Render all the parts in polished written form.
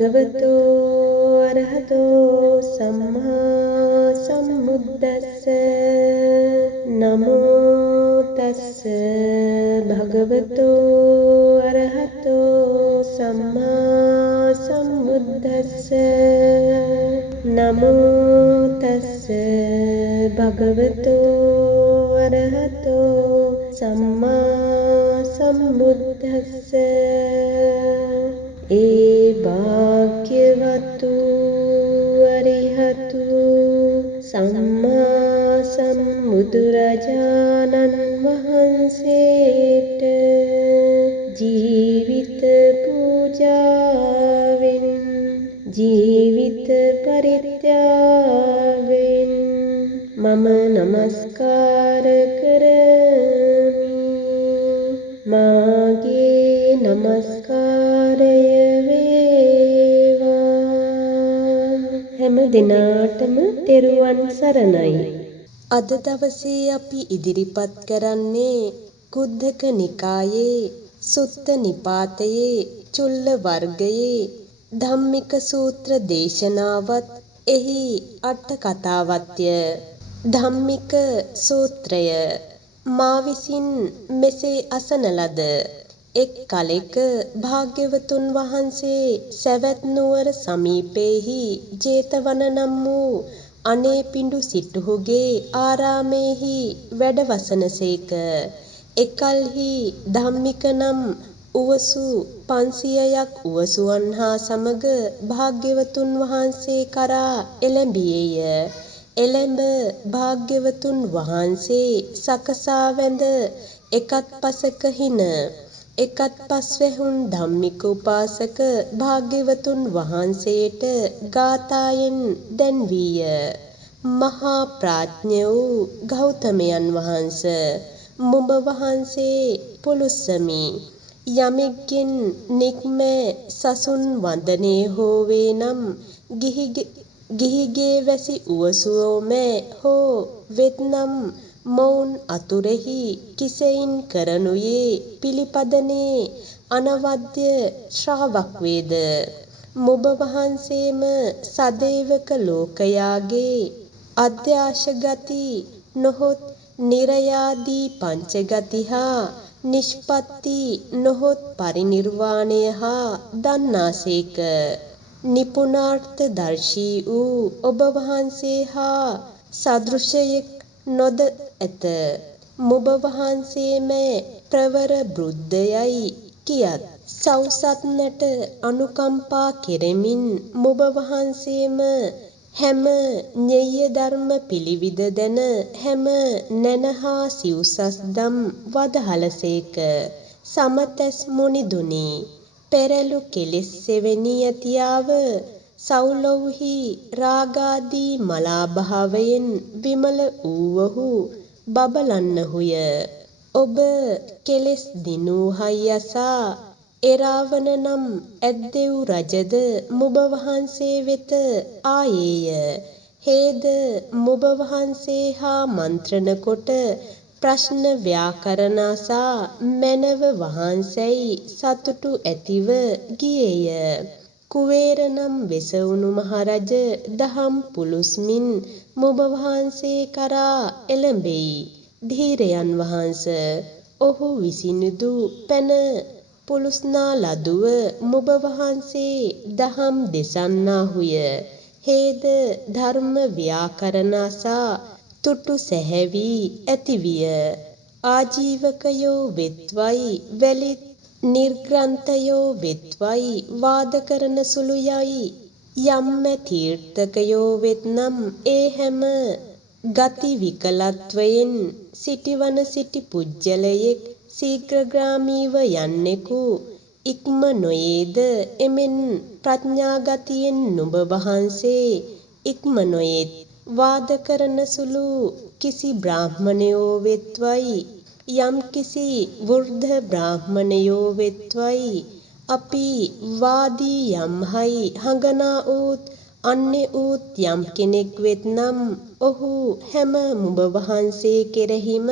භගවතෝ අරහතෝ සම්මා සම්බුද්දස්ස නමෝ තස්ස භගවතෝ අරහතෝ සම්මා සම්බුද්දස්ස නමෝ තස්ස භගවතෝ අරහතෝ සම්මා සම්බුද්දස්ස ඒ භාග්‍යවතු අරිහතු සම්මා සම්බුදුරජාණන් වහන්සේට ජීවිත පූජාවෙන් ජීවිත පරිත්‍යාගයෙන් මම නමස්කාර කරමි. මාගේ නමස්කාරය හැම දිනාටම තෙරුවන් සරණයි. අද දවසේ අපි ඉදිරිපත් කරන්නේ කුද්දක නිකායේ සුත්ත නිපාතයේ චුල්ල වර්ගයේ ධම්මික සූත්‍ර දේශනාවත් එහි අට කතාවත්ය. ධම්මික සූත්‍රය මා විසින් මෙසේ අසන ලද. එක් කලෙක භාග්‍යවතුන් වහන්සේ සැවැත් නුවර සමීපයෙහි ජේතවන නම් වූ අනේපිඬු සිටුහුගේ ආරාමයෙහි වැඩවසනසේක. එකල්හි ධම්මික නම් උවසු 500ක් උවසුවන් හා සමග භාග්‍යවතුන් වහන්සේ කරා එළඹියේය. එළඹ භාග්‍යවතුන් වහන්සේ සකසා වැඳ එකත් පසක හින එකත් පස්වැහුන් ධම්මික උපාසක භාග්‍යවතුන් වහන්සේට ගාථායෙන් දැන්වීය. මහා ප්‍රඥ වූ ගෞතමයන් වහන්ස, මුඹ වහන්සේ පුළුස්සමි. යමෙක්ගෙන් නික්ම සසුන් වන්දනේ හෝ වේ නම් ගිහිගේ වැසි උවසුවෝම හෝ වෙත්නම් මොවුන් අතුරෙහි කිසයින් කරනුයේ පිළිපදනේ අනවද්‍ය ශ්‍රාවක් වේද. මුඹ වහන්සේම සදේවක ලෝකයාගේ අධ්‍යාශගති නොහොත් නිරයාදී පංචගති හා නිෂ්පත්ති නොහොත් පරිනිර්වාණය හා දන්නාසේක. නිපුණාර්ථ දර්ශී වූ ඔබ වහන්සේ හා සදෘශයෙක් නොද ඇත. මුඹ වහන්සේම ප්‍රවර බුද්ධයයි කියත් සවුසත්නට අනුකම්පා කෙරෙමින් මුඹ වහන්සේම හැම ඤෙය්‍ය ධර්ම පිළිවිද දැන හැම නැනහා සිව්සස්දම් වදහලසේක. සමතැස් මුනිදුනි පෙරළු කෙලෙස් සෙවෙනි ඇතියාව සවුලොව්හි රාගාදී මලාභාවයෙන් විමල වූවහු බබලන්නහුය. ඔබ කෙලෙස් දිනූහයි අසා එරාවන නම් ඇද්දෙව් රජද මුඹ වහන්සේ වෙත ආයේය. හේද මුඹ වහන්සේ හා මන්ත්‍රණ කොට ප්‍රශ්න ව්‍යාකරණ අසා මැනව වහන්සේයි සතුටු ඇතිව ගියේය. කුවේර නම් වෙසවුණු මහරජ දහම් පුලුස්මින් මුඹ වහන්සේ කරා එළඹෙයි. ධීරයන් වහන්ස, ඔහු විසිනුදු පැන පුලුස්නා ලදුව මුඹ වහන්සේ දහම් දෙසන්නාහුය. හේද ධර්ම ව්‍යාකරණ අසා තුටු සැහැවී ඇතිවිය. ආජීවකයෝ වෙත්වයි වැලිත් නිර්ග්‍රන්ථයෝ වෙත්වයි වාද කරන සුළු යයි යම්ම තීර්ථකයෝ වෙත්නම් ඒ හැම ගති විකලත්වයෙන් සිටිවන සිටි පුජ්‍යලයෙක් ශීඝ්‍රගාමීව යන්නෙකු ඉක්ම නොයේද එමෙන් ප්‍රඥාගතියෙන් නුඹ වහන්සේ ඉක්ම නොයෙත්. වාද කරන සුළු කිසි බ්‍රාහ්මණයෝ වෙත්වයි යම් කිසි වෘද්ධ බ්‍රාහ්මණයෝ වෙත්වයි අපි වාදී යම්හයි හඟනා ඌත් අන්‍ය ඌත් යම් කෙනෙක් වෙත්නම් ඔහු හැම මුඹ වහන්සේ කෙරෙහිම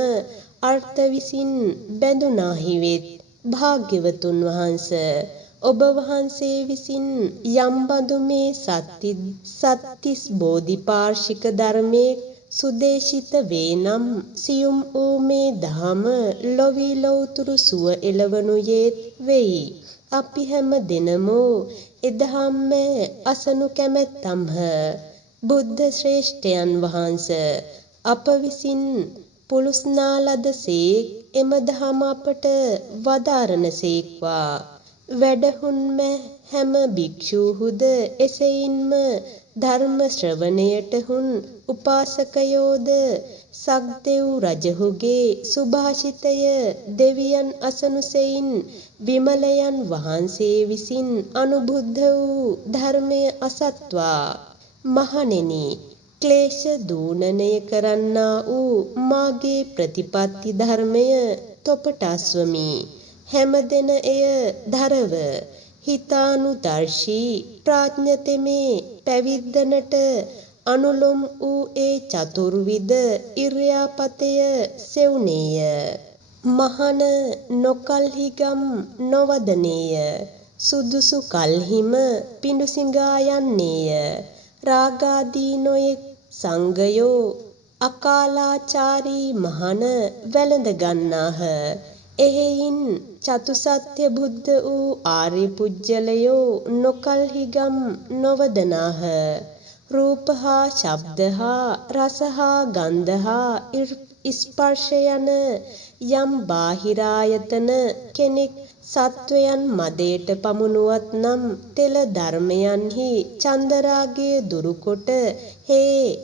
අර්ථ විසින් බැඳුනාහි වෙත්. භාග්‍යවතුන් වහන්ස, ඔබ වහන්සේ විසින් යම් බඳු මේ සත්තිස් බෝධිපාර්ශික ධර්මයේ සුදේශිත වේ නම් සියුම් වූ මේ දහම ලොවි ලොව්තුරු සුව එළවනුයේත් වෙයි. අපි හැම දිනමෝ එදහම්ම අසනු කැමැත්තම්හ. බුද්ධ ශ්‍රේෂ්ඨයන් වහන්සේ අප විසින් පුලුස්නා ලදසේක් එම දහම අපට වදාරනසේක්වා. වැඩහුන්ම හැම භික්ෂූහුද එසෙයින්ම ධර්ම ශ්‍රවණයට හුන් උපාසකයෝද සක්දෙව් රජහුගේ සුභාෂිතය දෙවියන් අසනු සෙයින් විමලයන් වහන්සේ විසින් අනුබුද්ධ වූ ධර්මය අසත්වා. මහණෙනි, ක්ලේශ දූනනය කරන්නා වූ මාගේ ප්‍රතිපත්ති ධර්මය තොපට අස්වමි. හැමදෙන එය ධරව හිතානුදර්ශී ප්‍රඥතෙමේ පැවිද්දනට අනුලොම් වූ ඒ චතුර්විධ ඉර්යාපතය සෙව්නේය. මහන නොකල්හිගම් නොවදනේය. සුදුසු කල්හිම පිඬුසිඟා යන්නේය. රාගාදී නොයෙක් සංගයෝ අකාලාචාරී මහන වැළඳ ගන්නාහ. එහෙයින් චතුසත්‍ය බුද්ධ වූ ආර්ය පුජ්‍යලයෝ නොකල්හිගම් නොවදනාහ. රූප හා ශබ්ද හා රස හා ගන්ධ හා ස්පර්ශ යන යම් බාහිරායතන කෙනෙක් සත්වයන් මදයට පමුණුවත් නම් තෙල ධර්මයන්හි චන්දරාගය දුරුකොට හේ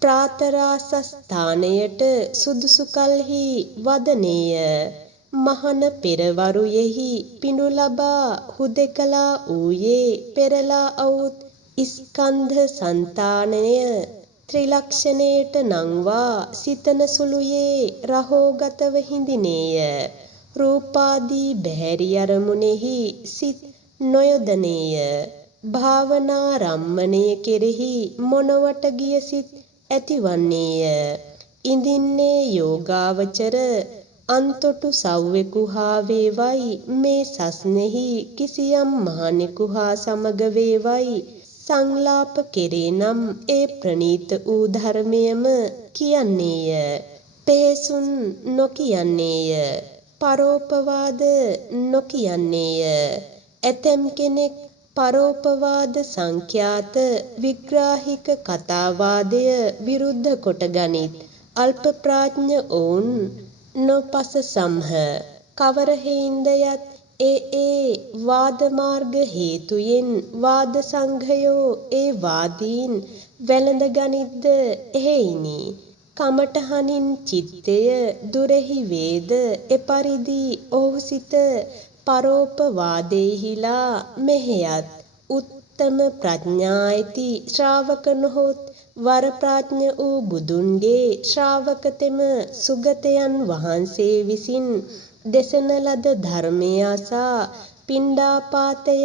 ප්‍රාතරාසස්ථානයට සුදුසු කල්හි වදනේය. මහන පෙරවරුයෙහි පිඬු ලබා හුදෙකලා වූයේ පෙරලා අවුත් ස්කන්ධ සංතානය ත්‍රිලක්ෂණයට නංවා සිතන සුළුයේ රහෝගතව හිඳිනේය. රූපාදී බැහැරි අරමුණෙහි සිත් නොයොදනේය. භාවනා රම්මණය කෙරෙහි මොනවට ගිය සිත් ඇතිවන්නේය. ඉඳින්නේ යෝගාවචර අන්තොටු සව්වෙකු හා වේවයි මේ සස්නෙහි කිසියම් මහණෙකු හා සමග වේවයි සංලාප කෙරේ නම් ඒ ප්‍රණීත වූ ධර්මයම කියන්නේය. පෙහෙසුන් නොකියන්නේය. පරෝපවාද නොකියන්නේය. ඇතැම් කෙනෙක් පරෝපවාද සංඛ්‍යාත විග්‍රාහික කතාවාදය විරුද්ධ කොට ගනිත්. අල්ප ප්‍රඥ ඔවුන් නොපසසම්හ. කවර හේින්ද යත් ඒ වාද මාර්ග හේතුයෙන් වාද සංඝයෝ ඒ වාදීන් වැළඳ ගනිද්ද එහෙයිනි. කමඨහනින් චිත්තය දුරෙහි වේද එපරිදි ඔහු සිත පරෝපවාදයෙහිලා මෙහෙයත්. උත්තම ප්‍රඥා ඇති ශ්‍රාවක නොහොත් වර ප්‍රඥ වූ බුදුන්ගේ ශ්‍රාවකතෙම සුගතයන් වහන්සේ විසින් දෙසන ලද ධර්මය අසා පිණ්ඩාපාතය,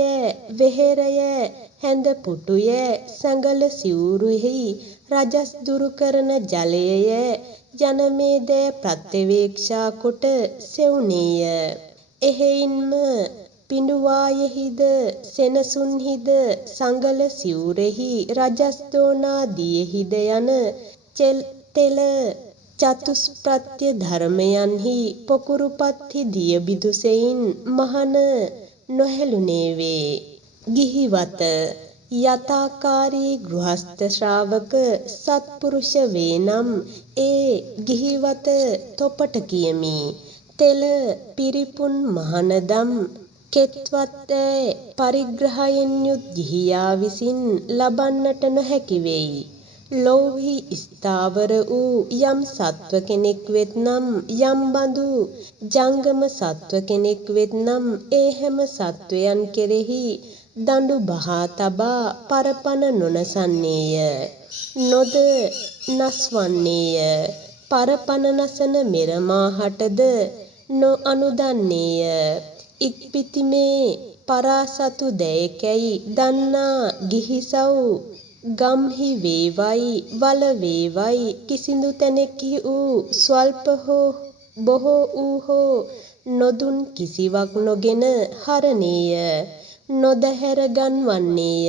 වෙහෙරය, හැඳ පුටුය, සඟල සිවුරුෙහි රජස් දුරු කරන ජලයය යන මේ දෑ ප්‍රත්‍යවේක්ෂා කොට සෙව්නේය. එහෙයින්ම පිඬුවායෙහිද සෙනසුන්හිද සඟල සිවුරෙහි රජස් දෝනාදියෙහිද යන තෙල චතුස්ප්‍රත්‍ය ධර්මයන්හි පොකුරුපත්හි දිය බිදුසෙයින් මහන නොහැලුනේ වේ. ගිහිවත යථාකාරී ගෘහස්ත ශ්‍රාවක සත්පුරුෂ වේ නම් ඒ ගිහිවත තොපට කියමි. තෙල පිරිපුන් මහනදම් කෙත්වත් පරිග්‍රහයෙන් යුත් ගිහියා විසින් ලබන්නට නොහැකි වෙයි. ලෝහි ස්ථාවර වූ යම් සත්ව කෙනෙක් වෙත්නම් යම් බඳු ජංගම සත්ව කෙනෙක් වෙත්නම් ඒ හැම සත්වයන් කෙරෙහි දඬු බහා තබා පරපණ නොනසන්නේය. නොද නස්වන්නේය. පරපණ නසන මෙරමාහටද නොඅනුදන්නේය. ඉක්බිතිමේ පරාසතු දැයකැයි දන්නා ගිහිසව් ගම්හි වේවයි වල වේවයි කිසිදු තැනෙකි වූ ස්වල්ප හෝ බොහෝ වූ හෝ නොදුන් කිසිවක් නොගෙන හරණේය. නොදැහැර ගන්වන්නේය.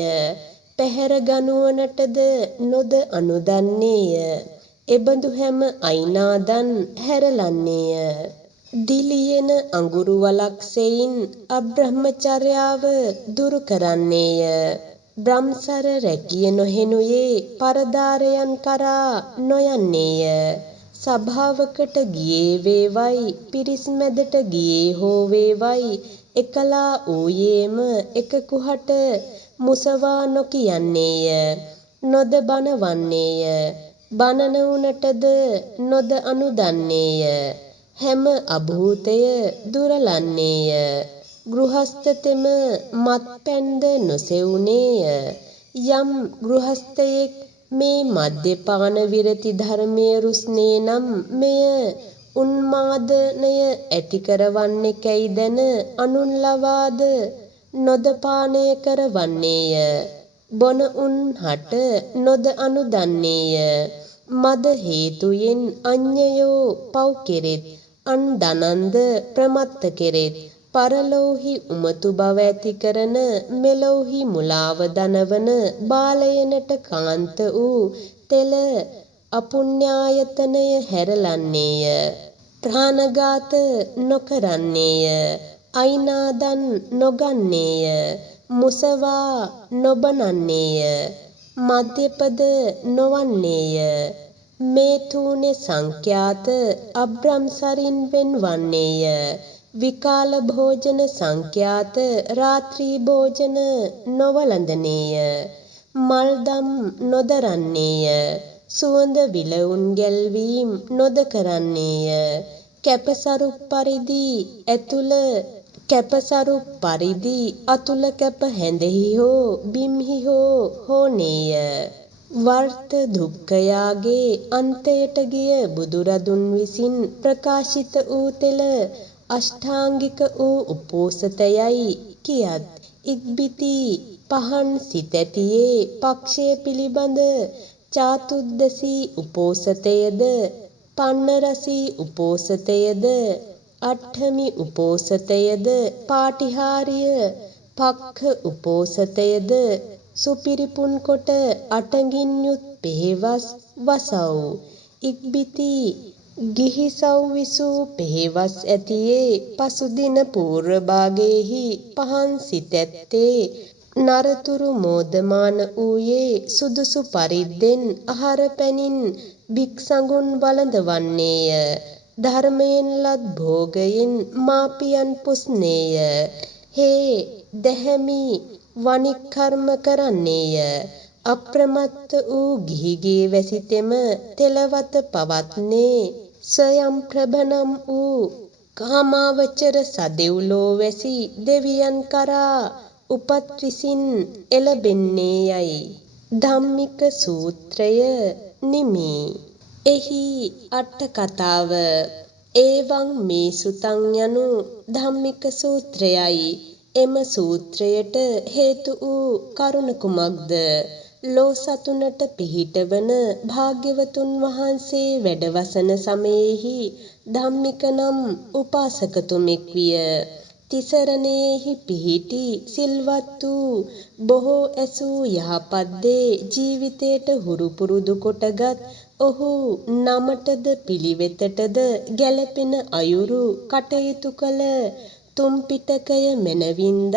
පැහැර ගනුවනටද නොද අනුදන්නේය. එබඳු හැම අයිනාදන් හැරලන්නේය. දිලියෙන අඟුරු වලක් සෙයින් අබ්‍රහ්මචර්යාව දුරු කරන්නේය. බ්‍රහ්මසර රැකිය නොහෙනුයේ පරදාරයන් කරා නොයන්නේය. සභාවකට ගියේ වේවයි පිරිස් මැදට ගියේ හෝ වේවයි එකලා ඌයේම එකකුහට මුසවා නොකියන්නේය. නොද බනවන්නේය. බනන වුනටද නොද අනුදන්නේය. හැම අභූතය දුරලන්නේය. ගෘහස්ථතෙම මත්පැන්ද නොසෙවුනේය. යම් ගෘහස්ථයෙක් මේ මද්යපාන විරති ධර්මය රුස්නේ නම් මෙය උන්මාදනය ඇති කරවන්නෙකැයි දැන අනුන් ලවාද නොද පානය කරවන්නේය. බොන උන් හට නොද අනුදන්නේය. මද හේතුයෙන් අඤ්ඤයෝ පව් කෙරෙත්. අන් දනන්ද ප්‍රමත්ත කෙරෙත්. පරලොව්හි උමතු බව ඇති කරන මෙලොව්හි මුලාව දනවන බාලයනට කාන්ත වූ තෙල අපුඤ්ඤායතනය හැරලන්නේය. ප්‍රාණඝාත නොකරන්නේය. අයිනාදන් නොගන්නේය. මුසවා නොබනන්නේය. මද්යපද නොවන්නේය. මේ තූනේ සංඛ්‍යාත අබ්‍රහ්මසරින් වෙන්වන්නේය. විකාල භෝජන සංඛ්‍යාත රාත්‍රී භෝජන නොවළඳනේය. මල්දම් නොදරන්නේය. සුවඳ විලවුන් ගැල්වීම් නොද කරන්නේය. කැපසරු පරිදි අතුල කැප හැඳෙහි හෝ බිම්හි හෝ හෝනේය. වර්ත දුක්ඛයාගේ අන්තයට ගිය බුදුරදුන් විසින් ප්‍රකාශිත වූ තෙල අෂ්ටාංගික වූ උපෝසථයයි කියත්. ඉක්බිති පහන් සිතැතියේ පක්ෂය පිළිබඳ චාතුද්දසී උපෝසථයද පන්නරසී උපෝසථයද අට්ඨමි උපෝසථයද පාටිහාරීය පක්ඛ උපෝසථයද සුපිරිපුන් කොට අටඟින් යුත් පෙහෙවස් වසව්. ඉක්බිති ගිහි සව්විසූ පෙහෙවස් ඇතියේ පසුදින පූර්ව භාගයෙහි පහන් සිතැත්තේ නරතුරු මෝදමාන වූයේ සුදුසු පරිද්දෙන් අහර පැනින් භික්ෂඟුන් වළඳවන්නේය. ධර්මයෙන් ලත් භෝගයෙන් මාපියන් පුස්නේය. හේ දැහැමි වනික්කර්ම කරන්නේය. අප්‍රමත්ත වූ ගිහිගේ වැසිතෙම තෙලවත පවත්නේ ස්වයම් ප්‍රභනම් වූ කාමාවචර සදෙව්ලෝ වැසි දෙවියන් කරා උපත් විසින් එළබෙන්නේ යයි ධම්මික සූත්‍රය නිමි. එහි අට කතාව ඒවං මේ සුතං යනු ධම්මික සූත්‍රයයි. එම සූත්‍රයට හේතු වූ කරුණ කුමක්ද? ලෝ සතුනට පිහිටවන භාග්‍යවතුන් වහන්සේ වැඩවසන සමයෙහි ධම්මික නම් උපාසකතුමෙක් විය. තිසරණයෙහි පිහිටි සිල්වත් වූ බොහෝ ඇසූ යහපත් දේ ජීවිතයට හුරු පුරුදු කොටගත් ඔහු නමටද පිළිවෙතටද ගැලපෙන අයුරු කටයුතු කළ තුන් පිටකය මැනවින්දත්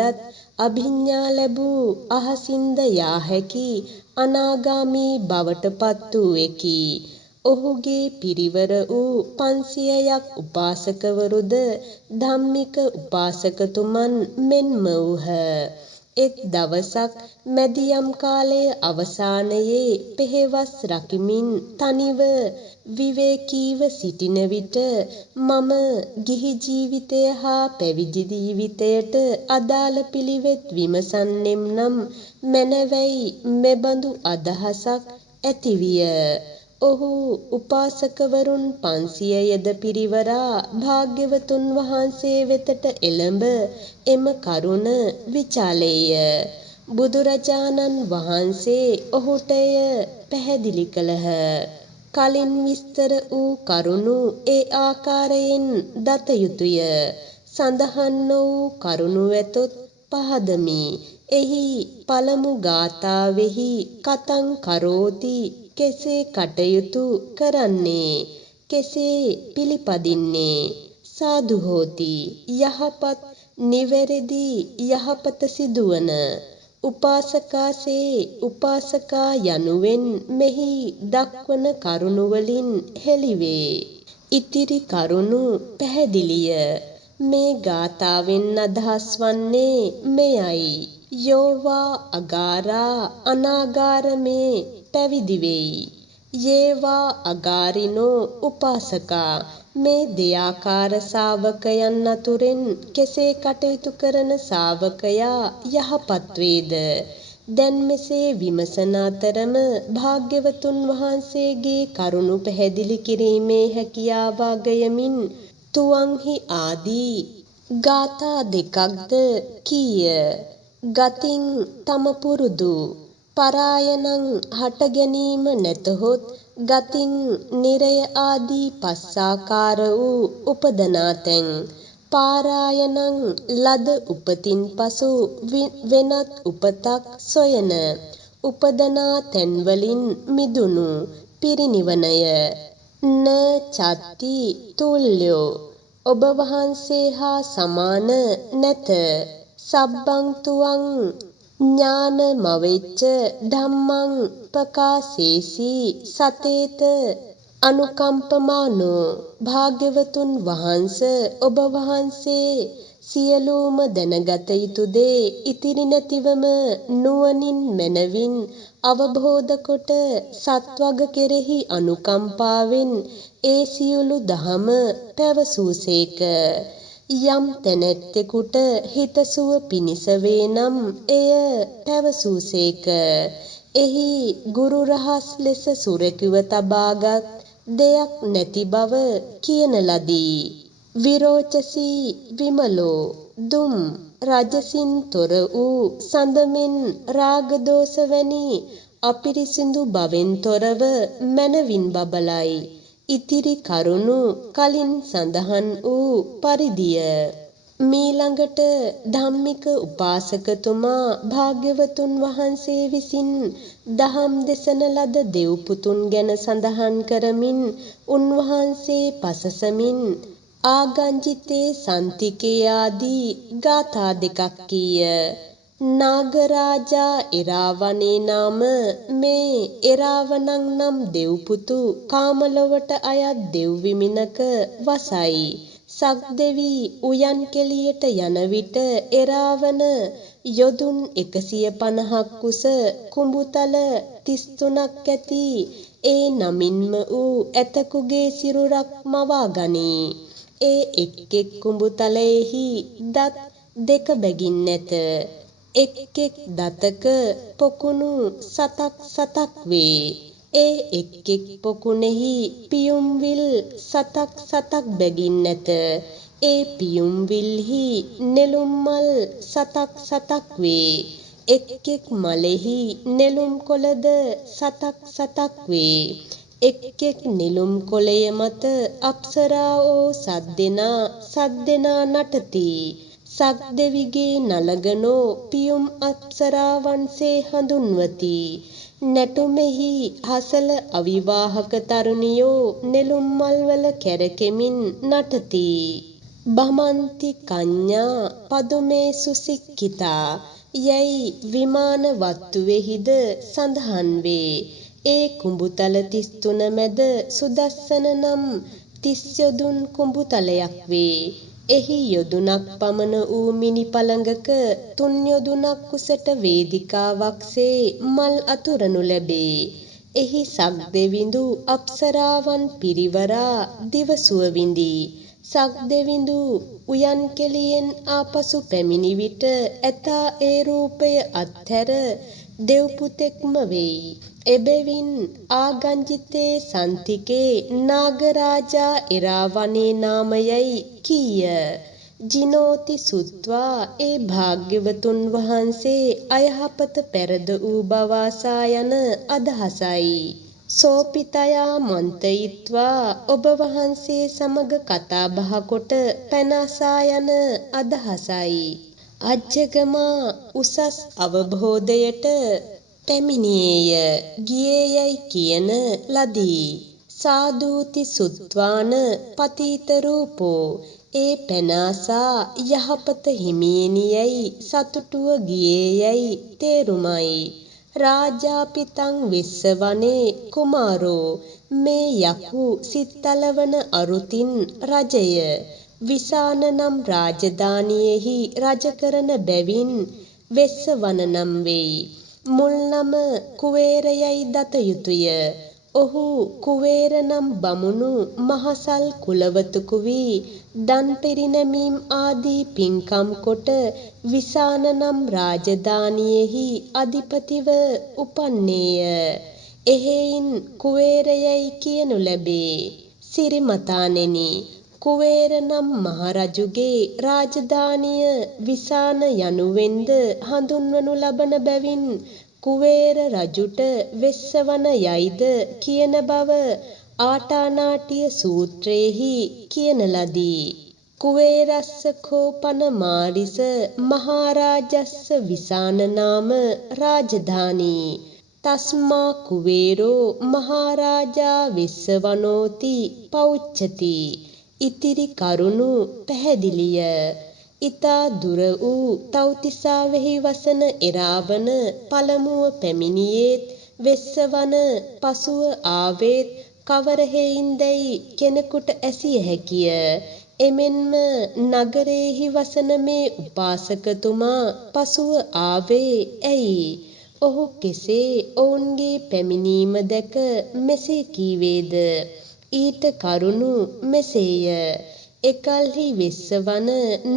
අභිඥා ලැබූ අහසින්ද යා හැකි අනාගාමී බවට පත් වූවෙකි. ඔහුගේ පිරිවර වූ 500ක් උපාසකවරුද ධම්මික උපාසකතුමන් මෙන්ම වූහ. එක් දවසක් මැදියම් කාලයේ අවසානයේ පෙහෙවස් රකිමින් තනිව විවේකීව සිටින විට මම ගිහි ජීවිතය හා පැවිදි ජීවිතයට අදාළ පිළිවෙත් විමසන්නෙම් නම් මැනවැයි මෙබඳු අදහසක් ඇතිවිය. ඔහු උපාසකවරුන් 500යද පිරිවරා භාග්‍යවතුන් වහන්සේ වෙතට එළඹ එම කරුණ විචාළේය. බුදුරජාණන් වහන්සේ ඔහුට එය පැහැදිලි කළහ. කලින් විස්තර වූ කරුණු ඒ ආකාරයෙන් දත යුතුය. සඳහන් වූ කරුණු ඇතොත් පහදමි. එහි පළමු ගාථාවෙහි කතං කරෝති කෙසේ කටයුතු කරන්නේ, කෙසේ පිළිපදින්නේ, සාදු හෝති. යහපත් නිවැරදි යහපත සිදුවන උපාසකාසේ උපාසකා යනුවෙන් මෙහි දක්වන කරුණු වලින් හෙළිවේ. ඉතිරි කරුණු පැහැදිලිය. මේ ගාථාවෙන් අදහස් වන්නේ මෙයයි. යෝවා අගාරා අනාගාරමේ පැවිදි වෙයි. යේවා අගාරිනෝ උපාසකා මේ දෙයාකාර ශාවකයන් අතුරෙන් කෙසේ කටයුතු කරන ශාවකයා යහපත් වේද? දැන් මෙසේ විමසන අතරම භාග්‍යවතුන් වහන්සේගේ කරුණු පැහැදිලි කිරීමේ හැකියාව අගයමින් තුවන්හි ආදී ගාථා දෙකක්ද කීය. ගතින් තම පුරුදු පරායනං හට ගැනීම නැතහොත් ගතින් නිරය ආදී පස්සාකාර වූ උපදනාතැන් පාරායනං ලද උපතින් පසු වෙනත් උපතක් සොයන උපදනා තැන්වලින් මිදුණු පිරිනිවනය. න චත්ති තුල්‍යෝ ඔබ වහන්සේ හා සමාන නැත. සබ්බං තුවං ඥානමවෙච්ච ධම්මං ප්‍රකාශේසි සතේත අනුකම්පමානෝ භාග්‍යවතුන් වහන්ස ඔබ වහන්සේ සියලුම දැනගත යුතු දේ ඉතිරි නැතිවම නුවණින් මැනවින් අවබෝධ කොට සත්වග කෙරෙහි අනුකම්පාවෙන් ඒ සියලු දහම පැවසූසේක. යම් තැනැත්තෙකුට හිතසුව පිණිස වේ නම් එය පැවසූසේක. එහි ගුරු රහස් ලෙස සුරැකිව තබාගත් දෙයක් නැති බව කියන ලදී. විරෝචසී විමලෝ දුම් රජසින් තොර වූ සඳමෙන් රාගදෝෂ වැනි අපිරිසිදු බවෙන් තොරව මනවින් බබලයි. ඉතිරි කරුණු කලින් සඳහන් වූ පරිදිය. මීළඟට ධම්මික උපාසකතුමා භාග්‍යවතුන් වහන්සේ විසින් දහම් දෙසන ලද දෙව්පුතුන් ගැන සඳහන් කරමින් උන්වහන්සේ පසසමින් ආගංජිතේ සන්තිකේ ආදී ගාථා දෙකක් කීය. නාගරාජා එරාවනේ නාම මේ එරාවනං නම් දෙව්පුතු කාමලොවට අයත් දෙව් විමිනක වසයි. සක්දෙවි උයන් කෙළියට යන විට එරාවන යොදුන් 150ක් උස කුඹුතල 33ක් ඇති ඒ නමින්ම වූ ඇතකුගේ සිරුරක් මවා ගනී. ඒ එක් එක් කුඹුතලයෙහි දත් දෙක බැගින් නැත. එක් එක් දතක පොකුණු සතක් වේ. ඒ එක් එක් පොකුණෙහි පියුම්විල් සතක් බැගින් නැත. ඒ පියුම්විල්හි නෙළුම් මල් සතක් වේ. එක් එක් මලෙහි නෙළුම් කොළද සතක් වේ. එක් එක් නෙළුම් කොළය මත අප්සරාවෝ සද්දෙනා නටති. සක්දෙවිගේ නලගනෝ පියුම් අප්සරාවන්සේ හඳුන්වති. නැටුමෙහි හසල අවිවාහක තරුණියෝ නෙළුම් මල්වල කැරකෙමින් නටති. බමන්ති කඤ්ඤා පදුමේසු සික්ඛිතා යයි විමාන වත්තුවේහිද සඳහන් වේ. ඒ කුඹුතල 33 මැද සුදස්සන නම් 30 යොදුන් කුඹුතලයක් වේ. එහි යොදුනක් පමණ වූ මිනි පළඟක 3 යොදුනක් උසට වේදිකාවක්සේ මල් අතුරනු ලැබේ. එහි සක්දෙවිඳු අප්සරාවන් පිරිවරා දිවසුව විඳී. සක්දෙවිඳු උයන් කෙළියෙන් ආපසු පැමිණි විට ඇතා ඒ රූපය අත්හැර දෙව්පුතෙක්ම වෙයි. එබැවින් ආගංජිතේ සන්තිකේ නාගරාජා එරාවනේ නාමයයි කීය. ජිනෝති සුත්වා ඒ භාග්‍යවතුන් වහන්සේ අයහපත පෙරද වූ බවාසා යන අදහසයි. සෝපිතයා මන්තයිත්වා ඔබ වහන්සේ සමග කතා බහ කොට පැනසා යන අදහසයි. අජ්ජගමා උසස් අවබෝධයට පැමිණියේය ගියේයයි කියන ලදී. සාදූති සුත්වාන පතීත රූපෝ ඒ පැනසා යහපත හිමියනියයි සතුටුව ගියේයයි තේරුමයි. රාජාපිතං විස්සවනේ කුමාරෝ මේ යකු සිත්තලවන අරුතින් රජය විසාන නම් රාජධානියෙහි රජ කරන බැවින් වෙස්සවන නම් වෙයි. මුල් නම කුවේරයයි දත යුතුය. ඔහු කුවේර නම් බමුණු මහසල් කුලවතෙකු වී දන් පිරිනැමීම් ආදී පින්කම් කොට විසාන නම් රාජධානියෙහි අධිපතිව උපන්නේය. එහෙයින් කුවේරයයි කියනු ලැබේ. සිරිමතාණෙනි, කුවේර නම් මහරජුගේ රාජධානිය විසාන යනුවෙන්ද හඳුන්වනු ලබන බැවින් කුවේර රජුට වෙස්සවන යයිද කියන බව ආටානාටිය සූත්‍රයෙහි කියන ලදී. කුවේරස්ස කෝපන මාරිස මහරජස්ස විසාන නාම රාජධානී තස්මා කුවේරෝ මහරජා වෙස්සවනෝති පෞච්ඡති. ඉතිරි කරුණු පැහැදිලිය. ඉතා දුර වූ තව්තිසාවෙහි වසන එරාවන පළමුව පැමිණියේත් වෙස්සවන පසුව ආවේත් කවර හේයින්දැයි කෙනෙකුට ඇසිය හැකිය. එමෙන්ම නගරයෙහි වසන මේ උපාසකතුමා පසුව ආවේ ඇයි? ඔහු කෙසේ ඔවුන්ගේ පැමිණීම දැක මෙසේ කීවේද? ඊට කරුණු මෙසේය. එකල්හි වෙස්සවන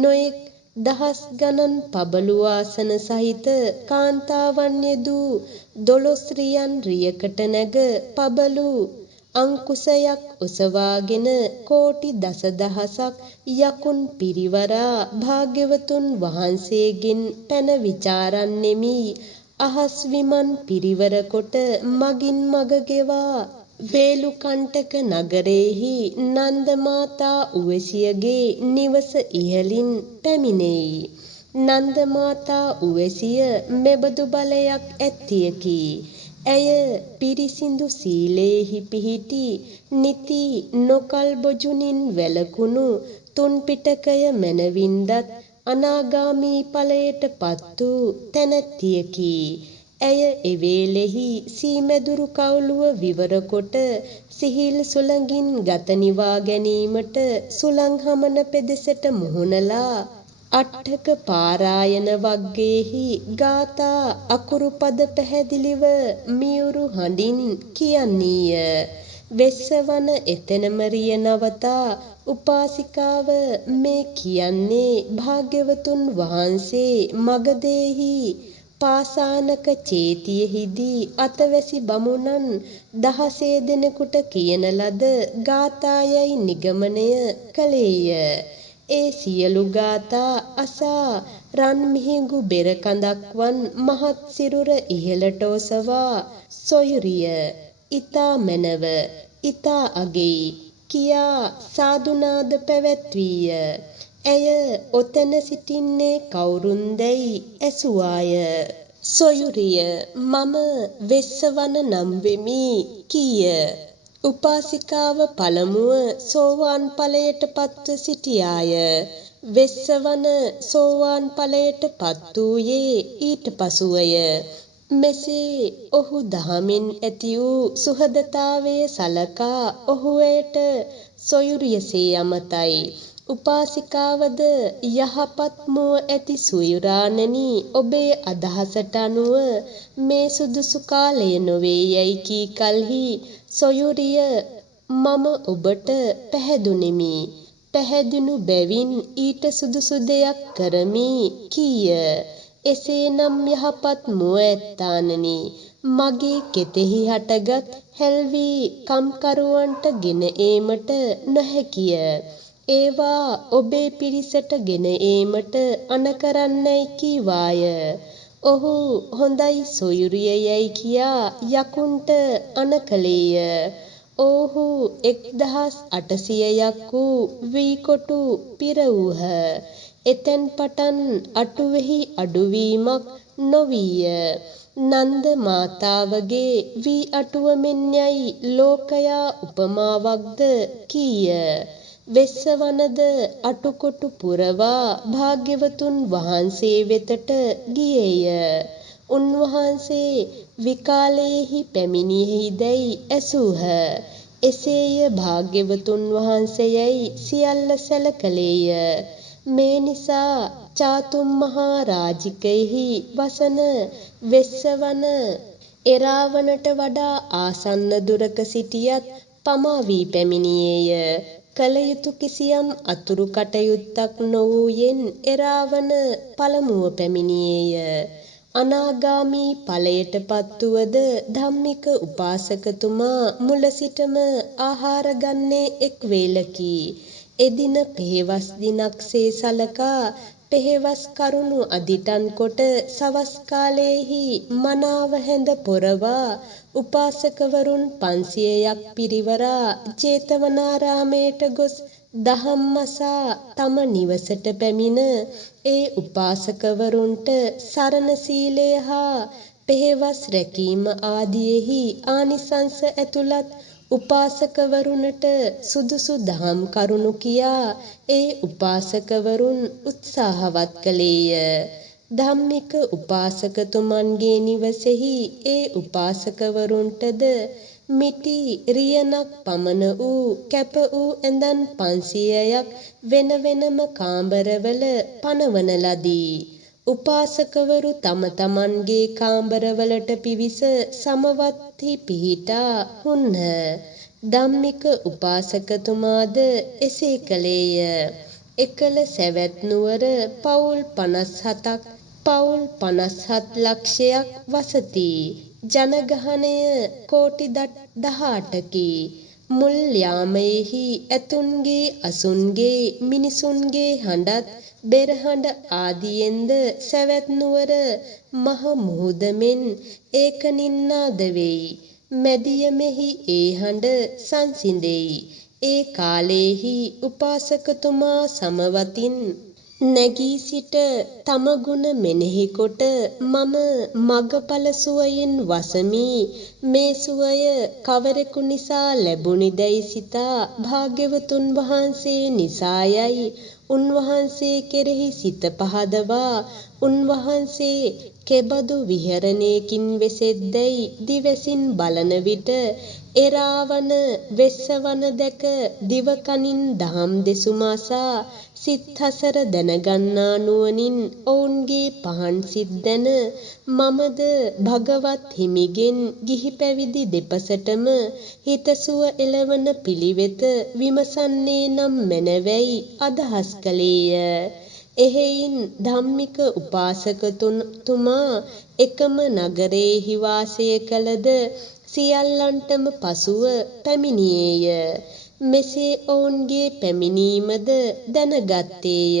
නොයෙක් දහස් ගණන් පබළු ආසන සහිත කාන්තාවන් යෙදූ 12 රියන් රියකට නැග පබළු අංකුසයක් ඔසවාගෙන කෝටි දසදහසක් යකුන් පිරිවරා භාග්‍යවතුන් වහන්සේගෙන් පැන විචාරන්නෙමි අහස් විමන් පිරිවර කොට මගින් මග ගෙවා වේලුකණ්ඨක නගරයෙහි නන්ද මාතා උවැසියගේ නිවස ඉහළින් පැමිණෙයි. නන්ද මාතා උවැසිය මෙබඳු බලයක් ඇත්තියකි. ඇය පිරිසිදු සීලයෙහි පිහිටි නිති නොකල් බොජුනින් වැළකුණු තුන් පිටකය මැනවින්දත් අනාගාමී ඵලයට පත් වූ තැනැත්තියකි. ඇය එවේලෙහි සීමැදුරු කවුළුව විවර කොට සිහිල් සුළඟින් ගත නිවා ගැනීමට සුළං හමන පෙදෙසට මුහුණලා අට්ඨක පාරායන වග්ගයෙහි ගාථා අකුරු පද පැහැදිලිව මියුරු හඬින් කියන්නීය. වෙස්සවන එතැනම රිය නවතා උපාසිකාව මේ කියන්නේ භාග්‍යවතුන් වහන්සේ මගධයෙහි පාසානක චේතියෙහිදී අතවැසි බමුණන් 16 දෙනෙකුට කියන ලද ගාථායයි නිගමනය කළේය. ඒ සියලු ගාථා අසා රන් මිහිඟු බෙර කඳක් වන් මහත් සිරුර ඉහළට ඔසවා සොයුරිය ඊතා මැනව ඊතා අගෙයි කියා සාදුනාද පැවැත්වීය. ඇය ඔතැන සිටින්නේ කවුරුන්දැයි ඇසුවාය. සොයුරිය මම වෙස්සවන නම් වෙමි කීය. උපාසිකාව පළමුව සෝවාන් ඵලයට පත්ව සිටියාය. වෙස්සවන සෝවාන් ඵලයට පත් වූයේ ඊට පසුවය. මෙසේ ඔහු දහමින් ඇති වූ සුහදතාවය සලකා ඔහු ඇයට සොයුරියසේ අමතයි. උපාසිකාවද යහපත් මුව ඇති සොයුරාණෙනි, ඔබේ අදහසට අනුව මේ සුදුසු කාලය නොවේ යයි කී කල්හි සොයුරිය මම ඔබට පැහැදුණෙමි. පැහැදුණු බැවින් ඊට සුදුසු දෙයක් කරමි කීය. එසේනම් යහපත් මුව ඇත්තාණෙනි, මගේ කෙතෙහි හටගත් හැල්වි කම්කරුවන්ට ගෙන ඒමට නොහැකිය. ඒවා ඔබේ පිරිසට ගෙන ඒමට අණ කරන්නැයි කීවාය. ඔහු හොඳයි සොයුරිය යැයි කියා යකුන්ට අණ කළේය. ඔවුහු 1800ක් වූ වී කොටු පිරවූහ. එතැන් පටන් අටුවෙහි අඩුවීමක් නොවීය. නන්ද මාතාවගේ වී අටුව මෙන් යයි ලෝකයා උපමාවක්ද කීය. වෙස්සවනද අටුකොටු පුරවා භාග්‍යවතුන් වහන්සේ වෙතට ගියේය. උන්වහන්සේ විකාලයෙහි පැමිණියෙහිදැයි ඇසූහ. එසේය භාග්‍යවතුන් වහන්සේයයි සියල්ල සැලකලේය. මේ නිසා චාතුම් මහා රාජිකයෙහි වසන වෙස්සවන එරාවනට වඩා ආසන්න දුරක සිටියත් පමා වී පැමිණියේය. කල යුතු කිසියම් අතුරු කටයුත්තක් නොවූයෙන් එරාවන පළමුව පැමිණියේය. අනාගාමී ඵලයට පත්වුවද ධම්මික උපාසකතුමා මුල සිටම ආහාර ගන්නේ එක් වේලකි. එදින පෙහෙවස් දිනක්සේ සලකා පෙහෙවස් කරුණු අදිටන් කොට සවස් කාලයේහි මනාව හැඳ පොරවා උපාසකවරුන් 500ක් පිරිවරා ජේතවනාරාමයට ගොස් දහම් අසා තම නිවසට පැමිණ ඒ උපාසකවරුන්ට සරණ සීලය හා පෙහෙවස් රැකීම ආදියෙහි ආනිසංස ඇතුළත් උපාසකවරුනට සුදුසු දහම් කරුණු කියා ඒ උපාසකවරුන් උත්සාහවත් කළේය. ධම්මික උපාසකතුමන්ගේ නිවසෙහි ඒ උපාසකවරුන්ටද මිටි රියනක් පමණ වූ කැප වූ ඇඳන් 500ක් වෙන වෙනම කාමරවල පනවන ලදී. උපාසකවරු තම තමන්ගේ කාමරවලට පිවිස සමවත්හි පිහිටා හුන්හ. ධම්මික උපාසකතුමාද එසේ කළේය. එකල සැවැත් නුවර පවුල් 57ක් පවුල් 57 ලක්ෂයක් වසති. ජනගහනය කෝටි 18කි. මුල් යාමයෙහි ඇතුන්ගේ අසුන්ගේ මිනිසුන්ගේ හඬත් බෙරහඬ ආදියෙන්ද සැවැත් නුවර මහ මුහුද මෙන් ඒක නින්නාද වෙයි. මැදියමෙහි ඒ හඬ සංසිඳෙයි. ඒ කාලයෙහි උපාසකතුමා සමවතින් නැගී සිට තම ගුණ මෙනෙහි කොට මම මගඵල සුවයෙන් වසමි. මේ සුවය කවරෙකු නිසා ලැබුණිදැයි සිතා භාග්‍යවතුන් වහන්සේ නිසායයි උන්වහන්සේ කෙරෙහි සිත පහදවා උන්වහන්සේ කෙබඳු විහරණයකින් වෙසෙද්දැයි දිවැසින් බලන විට එරාවන වෙස්සවන දැක දිවකනින් දහම් දෙසුම අසා සිත් හසර දැනගන්නා නුවණින් ඔවුන්ගේ පහන් සිත් දැන මමද භගවත් හිමිගෙන් ගිහි පැවිදි දෙපසටම හිතසුව එළවන පිළිවෙත විමසන්නේ නම් මැනවැයි අදහස් කළේය. එහෙයින් ධම්මික උපාසකතුමා එකම නගරයේහි වාසය කළද සියල්ලන්ටම පසුව පැමිණියේය. මෙසේ ඔවුන්ගේ පැමිණීමද දැනගත්තේය.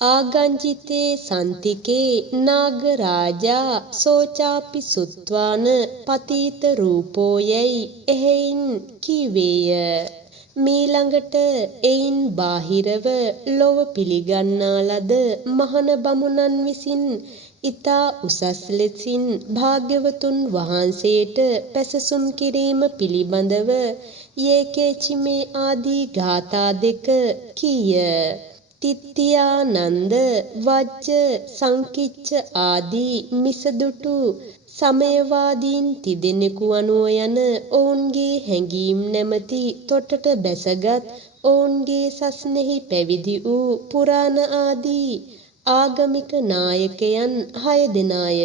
ආගංජිතේ සන්තිකේ නාගරාජා සෝචාපි සුත්වාන පතීත රූපෝ යැයි එහෙයින් කීවේය. මීළඟට එයින් බාහිරව ලොව පිළිගන්නා ලද මහණ බමුණන් විසින් ඉතා උසස් ලෙසින් භාග්‍යවතුන් වහන්සේට පැසසුම් කිරීම පිළිබඳව යේකේචිමේ ආදී ගාථා දෙක කීය. තිත්තියානන්ද වජ්ජ සංකිච්ඡ ආදී මිසදුටු සමයවාදීන් තිදෙනෙකු අනුව යන ඔවුන්ගේ හැඟීම් නැමැති තොටට බැසගත් ඔවුන්ගේ සස්නෙහි පැවිදි වූ පුරාණ ආදී ආගමික නායකයන් 6 දෙනාය.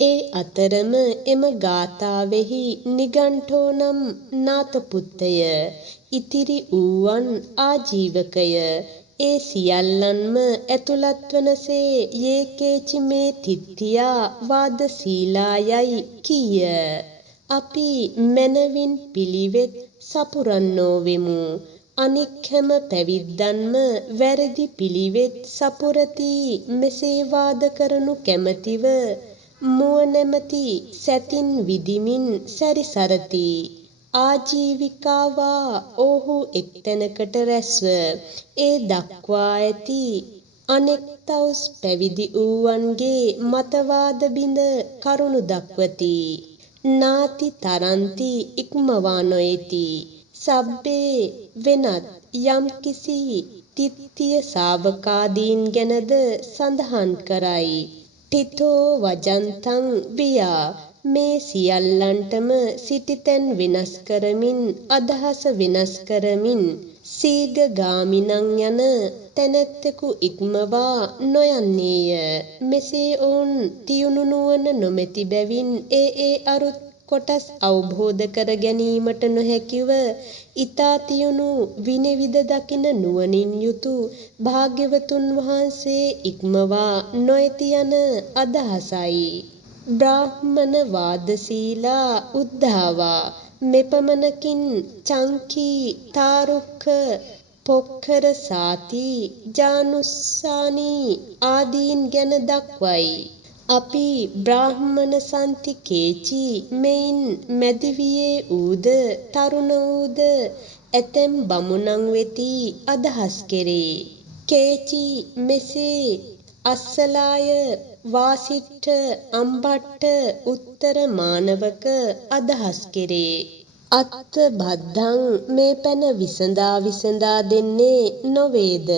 ඒ අතරම එම ගාථාවෙහි නිගණ්ඨෝ නම් නාථපුත්තය. ඉතිරි වූවන් ආජීවකය. ඒ සියල්ලන්ම ඇතුළත් වනසේ යේකේචිමේ තිත්තියා වාදශීලා යයි කීය. අපි මැනවින් පිළිවෙත් සපුරන්නෝ වෙමු. අනික් හැම පැවිද්දන්ම වැරදි පිළිවෙත් සපුරති මෙසේ වාද කරනු කැමැතිව මුව නැමැති සැතින් විදිමින් සැරිසරති. ආජීවිකාවා ඔහු එක්තැනකට රැස්ව ඒ දක්වා ඇති අනෙක් තවුස් පැවිදි වූවන්ගේ මතවාද බිඳ කරුණු දක්වති. නාති තරන්ති ඉක්මවා නොයති. සබ්බේ වෙනත් යම්කිසි තිත්තිය ශාවකාදීන් ගැනද සඳහන් කරයි. ඨිතෝ වජන්තං වියා මේ සියල්ලන්ටම සිටිතැන් වෙනස් කරමින් අදහස වෙනස් කරමින් සීඝගාමිනං යන තැනැත්තෙකු ඉක්මවා නොයන්නේය. මෙසේ ඔවුන් තියුණු නුවණ නොමැති බැවින් ඒ අරුත් කොටස් අවබෝධ කර ගැනීමට නොහැකිව ඊතා තියුණු විනිවිද දකින නුවණින් යුතු භාග්‍යවතුන් වහන්සේ ඉක්මවා නොයති යන අදහසයි. බ්‍රාහ්මණ වාදශීලා උද්ධාවා මෙපමණකින් චංකී තාරුක්ඛ පොක්ඛර සාති ජානුස්සානි ආදීන් ගැන දක්වයි. අපි බ්‍රාහ්මණ සන්ති කේචි මෙයින් මැදිවියේ ඌද තරුණ ඌද ඇතැම් බමුණන් වෙති අදහස් කෙරේ. කේචි මෙසේ අස්සලාය වාසිට්ඨ අම්බට්ඨ උත්තර මානවක අදහස් කෙරේ. අත්ථ බද්ධං මේ පැන විසඳා දෙන්නේ නොවේද?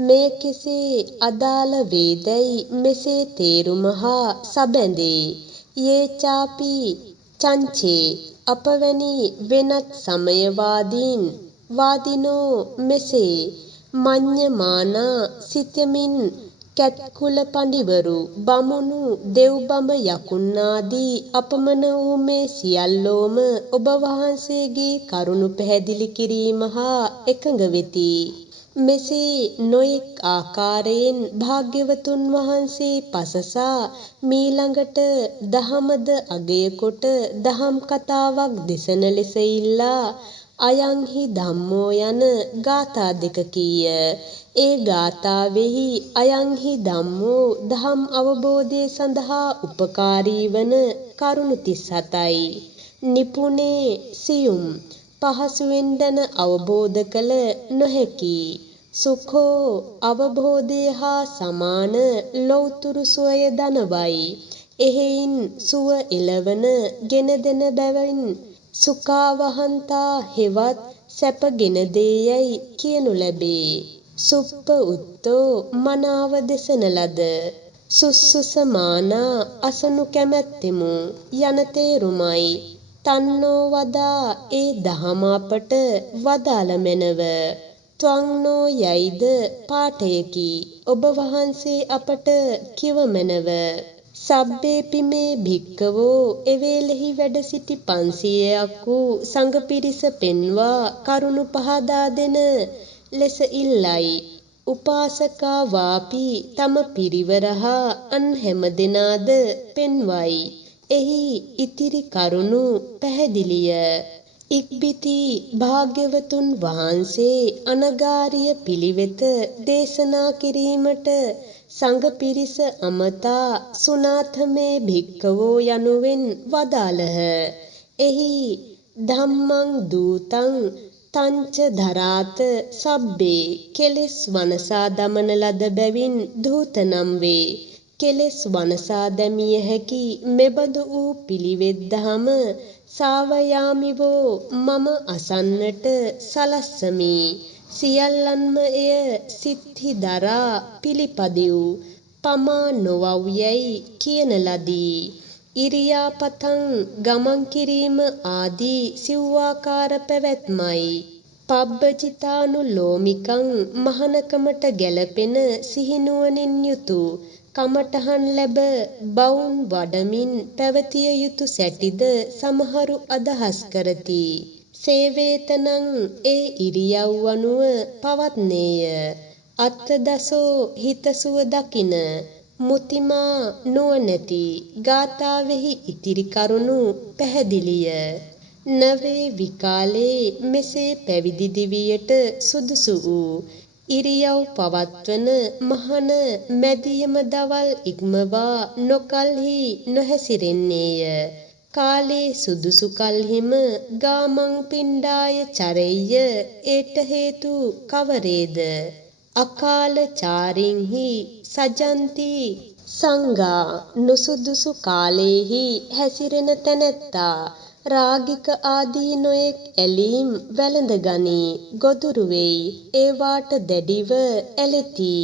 මේ කෙසේ අදාළ වේදැයි මෙසේ තේරුම හා සබැඳේ. යේචාපි චංචේ අපවැනි වෙනත් සමයවාදීනෝ මෙසේ මඤ්ඤමානා සිතමින් කැත්කුල පඬිවරු බමුණු දෙව්බඹ යකුන්නාදී අපමණ වූ මේ සියල්ලෝම ඔබ වහන්සේගේ කරුණ පැහැදිලි කිරීම හා එකඟ වෙති. මෙසේ නොයෙක් ආකාරයෙන් භාග්‍යවතුන් වහන්සේ පසසා මීළඟට දහමද අගය කොට දහම් කතාවක් දෙසන ලෙස ඉල්ලා අයං හි ධම්මෝ යන ගාථා දෙක කීය. ඒ ගාථාවෙහි අයං හි ධම්මෝ දහම් අවබෝධය සඳහා උපකාරී වන කරුණු 37යි. නිපුනේ සියුම් පහසුවෙන් දැන අවබෝධ කළ නොහැකි සුඛෝ අවබෝධය හා සමාන ලෞතුරු සුවය දනවයි. එහෙයින් සුව එළවන ගෙන දෙන බැවින් සුඛාවහන්තා හෙවත් සැප ගෙන දේයයි කියනු ලැබේ. සුප්ප උත්තෝ මනාව දෙසන ලද සුස්සුසමානා අසනු කැමැත්තෙමු යන තේරුමයි. තන්නෝ වදා ඒ දහම අපට වදාළ මැනව. ත්වංනෝ යයිද පාඨයකි ඔබ වහන්සේ අපට කිව මැනව. සබ්බේපි මේ භික්ඛවෝ එවේලෙහි වැඩ සිටි 500ක් වූ සංඝ පිරිස පෙන්වා කරුණු පහදා දෙන ලෙස ඉල්ලයි. උපාසකා වාපි තම පිරිවර හා අන් හැම දෙනාද පෙන්වයි. එහි ඉතිරි කරුණු පැහැදිලිය. ඉක්බිති භාග්‍යවතුන් වහන්සේ අනගාරිය පිළිවෙත දේශනා කිරීමට සංඝ පිරිස අමතා සුනාථමේ භික්ඛවෝ යනුවෙන් වදාළහ. එහි ධම්මං දූතං තංච ධරාත සබ්බේ කෙලෙස් වනසා දමන ලද බැවින් දූත නම් වේ. කෙලෙස් වනසා දැමිය හැකි මෙබඳු වූ පිළිවෙත් දහම සාවයාමිවෝ මම අසන්නට සලස්සමි. සියල්ලන්ම එය සිත්හි දරා පිළිපදිව් පමා නොවව් යැයි කියන ලදී. ඉරියාපතං ගමන් කිරීම ආදී සිව්වාකාර පැවැත්මයි. පබ්බචිතානුලෝමිකං මහණකමට ගැලපෙන සිහිනුවණින් යුතු කමඨහන් ලැබ බවුන් වඩමින් පැවතිය යුතු සැටිද සමහරු අදහස් කරති. සේවේතනං ඒ ඉරියව් අනුව පවත්නේය. අත්තදසෝ හිතසුව දකින මුතිමා නුවණැති ගාථාවෙහි ඉතිරි කරුණු පැහැදිලිය. නවේ විකාලේ මෙසේ පැවිදි දිවියට සුදුසු වූ ඉරියව් පවත්වන මහණ මැදියම දවල් ඉක්මවා නොකල්හි නොහැසිරෙන්නේය. කාලේ සුදුසු කල්හිම ගාමං පිණ්ඩාය චරෙය්‍ය ඒට හේතු කවරේද? අකාල චාරින්හි සජන්ති සංඝා නුසුදුසු කාලේහි හැසිරෙන තැනැත්තා රාගික ආදී නොයෙක් ඇලීම් වැළඳගනී ගොදුරු වෙයි ඒවාට දැඩිව ඇලෙති.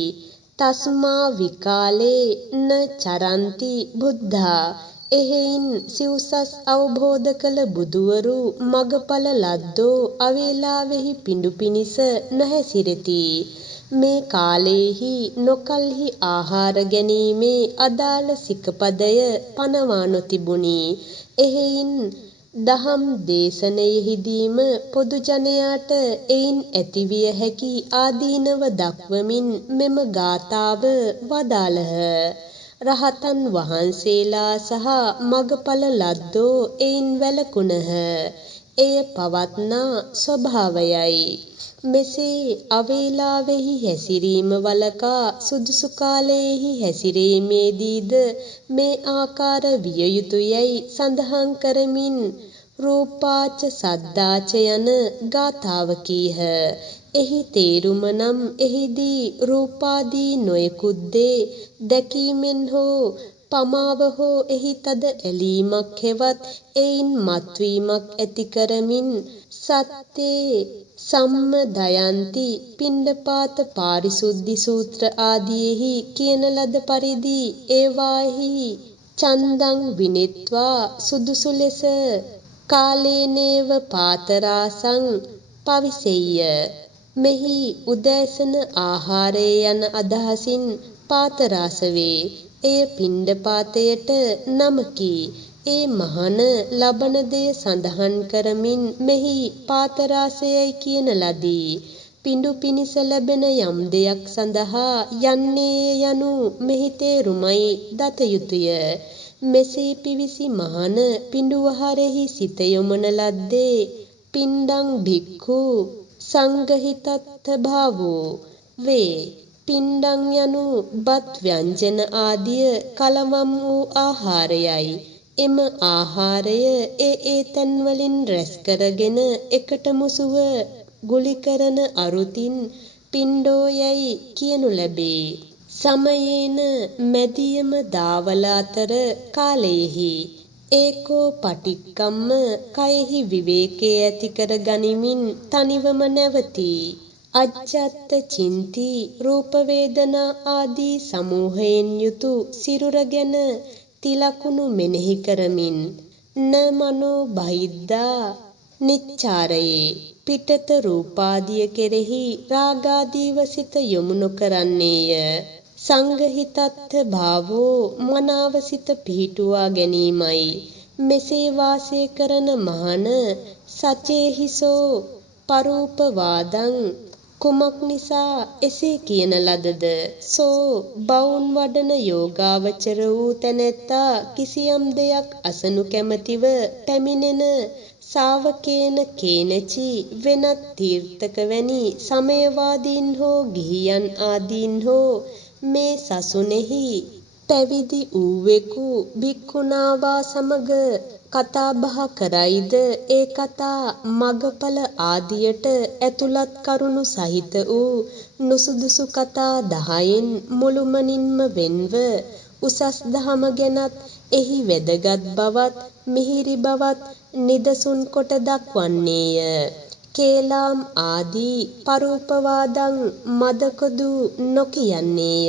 තස්මා විකාලේ න චරන්ති බුද්ධා එහෙයින් සිව්සස් අවබෝධ කළ බුදුවරු මගඵල ලද්දෝ අවේලාවෙහි පිඬු පිණිස නොහැසිරෙති. මේ කාලේහි නොකල්හි ආහාර ගැනීමේ අදාළ සිකපදය පනවා නොතිබුණි. එහෙයින් දහම් දේශනයෙහිදීම පොදු ජනයාට එයින් ඇතිවිය හැකි ආදීනව දක්වමින් මෙම ගාථාව වදාළහ. රහතන් වහන්සේලා සහ මගඵල ලද්දෝ එයින් වැළකුණහ. එය පවත්නා ස්වභාවයයි. මෙසේ අවේලාවෙහි හැසිරීම වළකා සුදුසු කාලයෙහි හැසිරීමේදීද මේ ආකාර විය යුතුයැයි සඳහන් කරමින් රූපාච සද්දාච යන ගාථාව කීහ. එහි තේරුම නම් එහිදී රූපාදී නොයෙකුත් දේ දැකීමෙන් හෝ පමාව හෝ එහි තද ඇලීමක් හෙවත් එයින් මත්වීමක් ඇති කරමින් සත්තේ සම්මදයන්ති පිණ්ඩපාත පාරිශුද්ධි සූත්‍ර ආදීෙහි කියන ලද පරිදි ඒවාෙහි චන්දං විනිත්වා සුදුසු ලෙස කාලේනේව පාතරාසං පවිසෙය්‍ය. මෙහි උදෑසන ආහාරය යන අදහසින් පාතරාස වේ. එය පිණ්ඩපාතයට නමකි. ඒ මහණ ලබන දෙය සඳහන් කරමින් මෙහි පාතරාසයයි කියන ලදී. පිඬු පිණිස ලැබෙන යම් දෙයක් සඳහා යන්නේ යනු මෙහි තේරුමයි දත යුතුය. මෙසේ පිවිසි මහණ පිඬුවහරෙහි සිත යොමන ලද්දේ පිණ්ඩං භික්ඛු සංඝහිතත්ථ භාවෝ වේ. පිණ්ඩං යනු බත් ව්‍යංජන ආදිය කලවම් වූ ආහාරයයි. එම ආහාරය ඒ තැන්වලින් රැස් කරගෙන එකට මුසුව ගුලි කරන අරුතින් පිණ්ඩෝ යැයි කියනු ලැබේ. සමයේන මැදියම දාවල අතර කාලයෙහි ඒකෝ පටික්කම්ම කයෙහි විවේකයේ ඇති කර ගනිමින් තනිවම නැවතී. අජ්ජත්ත චින්ති රූප වේදනා ආදී සමූහයෙන් යුතු සිරුර ගැන තිලකුණු මෙනෙහි කරමින් න මනෝ බහිද්දා නිච්චාරයේ පිටත රූපාදිය කෙරෙහි රාගාදීව සිත යොමු නොකරන්නේය. සංඝහිතත්ථ භාවෝ මනාව සිත පිහිටුවා ගැනීමයි. මෙසේ වාසය කරන මහණ සචේහිසෝ පරූපවාදං කුමක් නිසා එසේ කියන ලදද? සෝ බවුන් වඩන යෝගාවචර වූ තැනැත්තා කිසියම් දෙයක් අසනු කැමැතිව පැමිණෙන සාවකේන කේනචි වෙනත් තීර්ථක වැනි සමයවාදීන් හෝ ගිහියන් ආදීන් හෝ මේ සසුනේහි පැවිදි වූවෙකු භික්ඛුනාවා සමග කතා බහ කරයිද ඒ කතා මගඵල ආදියට ඇතුළත් කරුණු සහිත වූ නුසුදුසු කතා 10න් මුළුමනින්ම වෙන්ව උසස් දහම ගැනත් එහි වැදගත් බවත් මිහිරි බවත් නිදසුන් කොට දක්වන්නේය. කේලාම් ආදී පරූපවාදං මදකොදු නොකියන්නේය.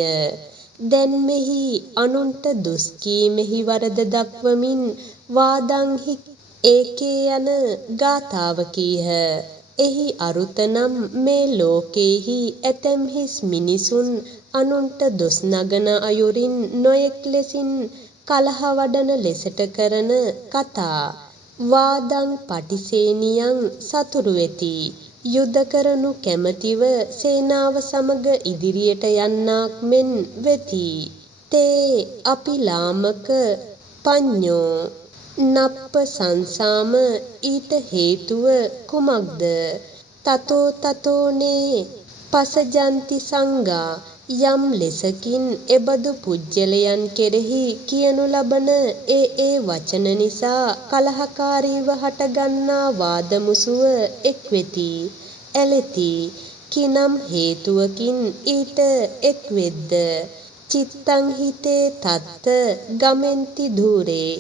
දැන් මෙහි අනුන්ට දුස් කීමෙහි වරද දක්වමින් වාදංහි ඒකේ යන ගාථාව කීහ. එහි අරුත නම් මේ ලෝකේහි ඇතැම් හිස් මිනිසුන් අනුන්ට දොස් නගන අයුරින් නොයෙක් ලෙසින් කලහ වඩන ලෙසට කරන කතා. වාදං පටිසේනියං සතුරු වෙති. යුද කරනු කැමැතිව සේනාව සමග ඉදිරියට යන්නාක් මෙන් වෙති. තේ අපි ලාමක පඤ්ඤෝ නප්ප සංසාම ඊට හේතුව කුමක්ද? තතෝනේ පසජන්ති සංඝා යම් ලෙසකින් එබඳු පුජ්‍යලයන් කෙරෙහි කියනු ලබන ඒ වචන නිසා කලහකාරීව හටගන්නා වාද මුසුව එක් වෙති. ඇලෙති. කිනම් හේතුවකින් ඊට එක් වෙද්ද? චිත්තං හිතේ තත්ත ගමෙන්ති ධූරේ.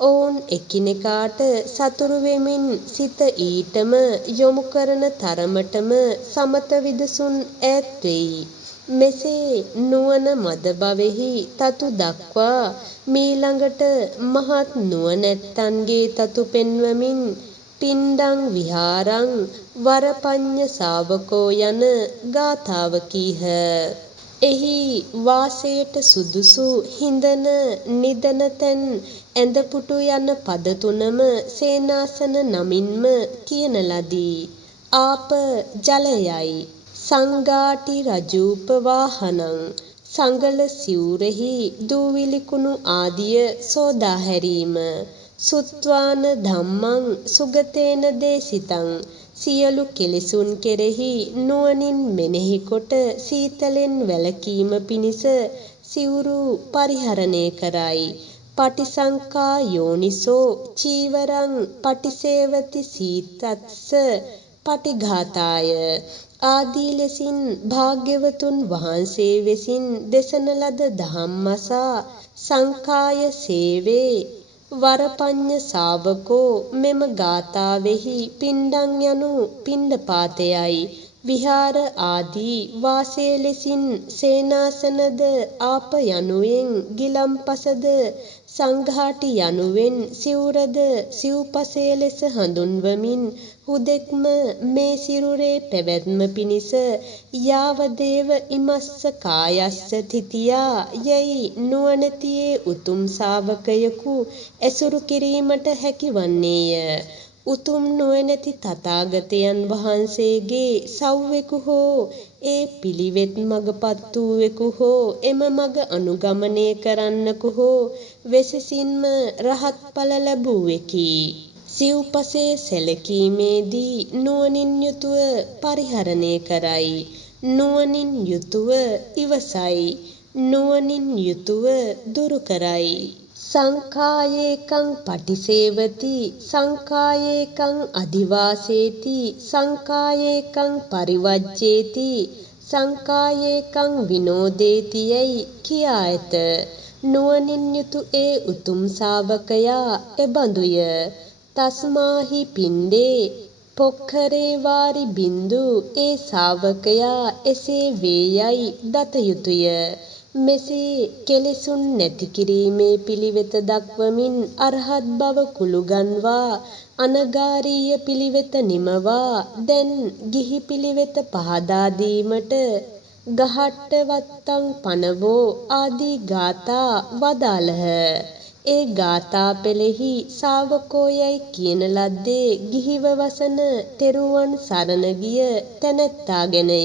ඔවුන් එකිනෙකාට සතුරු වෙමින් සිත ඊටම යොමු කරන තරමටම සමත විදසුන් ඈත් වෙයි. මෙසේ නුවණ මද බවෙහි තතු දක්වා මීළඟට මහත් නුවණැත්තන්ගේ තතු පෙන්වමින් පිණ්ඩං විහාරං වරපඤ්ඤ ශාවකෝ යන ගාථාව කීහ. එහි වාසයට සුදුසු හිඳන නිදන තැන් ඇඳපුටු යන පද තුනම සේනාසන නමින්ම කියන ලදී. ආප ජලයයි. සංඝාටි රජූප වාහනං සංගල සිවුරෙහි දූවිලි කුණු ආදිය සෝදා හැරීම. සුත්වාන ධම්මං සුගතේන දේශිතං සියලු කෙලෙසුන් කෙරෙහි නුවණින් මෙනෙහි කොට සීතලෙන් වැළකීම පිණිස සිවුරු පරිහරණය කරයි. පටිසංකා යෝනිසෝ චීවරං පටිසේවති සීතස්ස පටිඝාතාය ආදී ලෙසින් භාග්‍යවතුන් වහන්සේ විසින් දේශන ලද ධම්මසා සංකාය සේවේ වරපඤ්ඤ ශාවකෝ මෙම ගාථාවෙහි පිණ්ඩං යනු පිණ්ඩපාතයයි. විහාර ආදී වාසය ලෙසින් සේනාසනද ආප යනුවෙන් ගිලම්පසද සංඝාටි යනුවෙන් සිවුරද සිව්පසය ලෙස හඳුන්වමින් හුදෙක්ම මේ සිරුරේ පැවැත්ම පිණිස යාවදේව ඉමස්ස කායස්ස තිතියා යයි නුවණැතියේ උතුම් ශාවකයෙකු ඇසුරු කිරීමට හැකිවන්නේය. උතුම් නුවණැති තථාගතයන් වහන්සේගේ සව්වෙකු හෝ ඒ පිළිවෙත් මගපත් වූවෙකු හෝ එම මග අනුගමනය කරන්නෙකු හෝ වෙසසින්ම රහත් ඵල ලැබුවෙකි. සිව්පසේ සැලකීමේදී නුවණින් යුතුව පරිහරණය කරයි. නුවණින් යුතුව ඉවසයි. නුවණින් යුතුව දුරු කරයි. සංඛායේකං පටිසේවති සංඛායේකං අදිවාසේති සංඛායේකං පරිවජ්ජේති සංඛායේකං විනෝදේති යයි කියා ඇත. නුවණින් යුතු ඒ උතුම් ශාවකයා එබඳුය. තස්මාහි පිණ්ඩේ පොක්ඛරේ වාරි බින්දු ඒ ශාවකයා එසේ වේයයි දත යුතුය. මෙසේ කෙලෙසුන් නැති කිරීමේ පිළිවෙත දක්වමින් අරහත් බව කුළුගන්වා අනගාරීය පිළිවෙත නිමවා දැන් ගිහි පිළිවෙත පහදා දීමට ගහට්ට වත්තං පනවෝ ආදී ගාථා වදාළහ. ඒ ගාථා පෙළෙහි ශාවකෝයයි කියන ලද්දේ ගිහිව වසන තෙරුවන් සරණ ගිය තැනැත්තා ගැනය.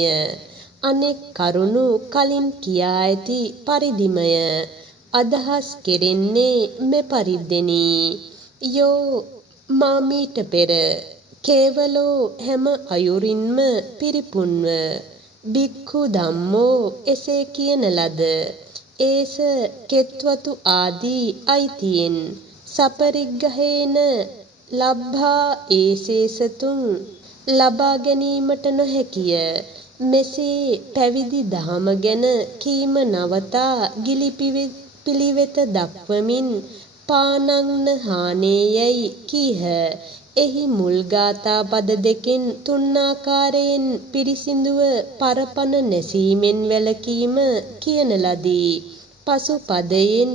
අනෙක් කරුණු කලින් කියා ඇති පරිදිමය. අදහස් කෙරෙන්නේ මෙපරිද්දෙනි. යෝ මාමීට පෙර කේවලෝ හැම අයුරින්ම පිරිපුන්ව භික්ඛු ධම්මෝ එසේ කියන ලද ඒස කෙත්වතු ආදී අයිතියෙන් සපරිග්ගහේන ලබ්භා ඒසේසතුන් ලබා ගැනීමට නොහැකිය. මෙසේ පැවිදි දහම ගැන කීම නවතා ගිලි පිළිවෙත දක්වමින් පානංන හානේයයි කීහ. එහි මුල් ගාථා පද දෙකෙන් තුන් ආකාරයෙන් පිරිසිදුව පරපණ නැසීමෙන් වැළකීම කියන ලදී. පසු පදයෙන්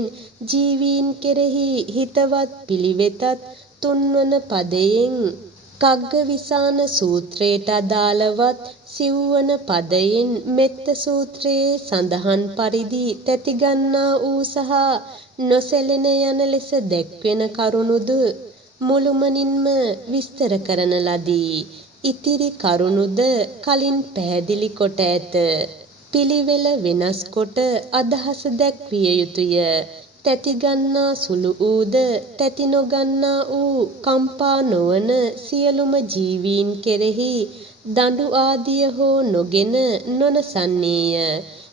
ජීවීන් කෙරෙහි හිතවත් පිළිවෙතත් තුන්වන පදයෙන් කග්ගවිසාන සූත්‍රයට අදාළවත් සිව්වන පදයෙන් මෙත්ත සූත්‍රයේ සඳහන් පරිදි තැතිගන්නා වූ සහ නොසැලෙන යන ලෙස දැක්වෙන කරුණුද මුළුමනින්ම විස්තර කරන ලදී. ඉතිරි කරුණුද කලින් පැහැදිලි කොට ඇත. පිළිවෙල වෙනස් කොට අදහස දැක්විය යුතුය. තැති ගන්නා සුළු වූද තැති නොගන්නා වූ කම්පා නොවන සියලුම ජීවීන් කෙරෙහි දඬු ආදිය හෝ නොගෙන නොනසන්නේය.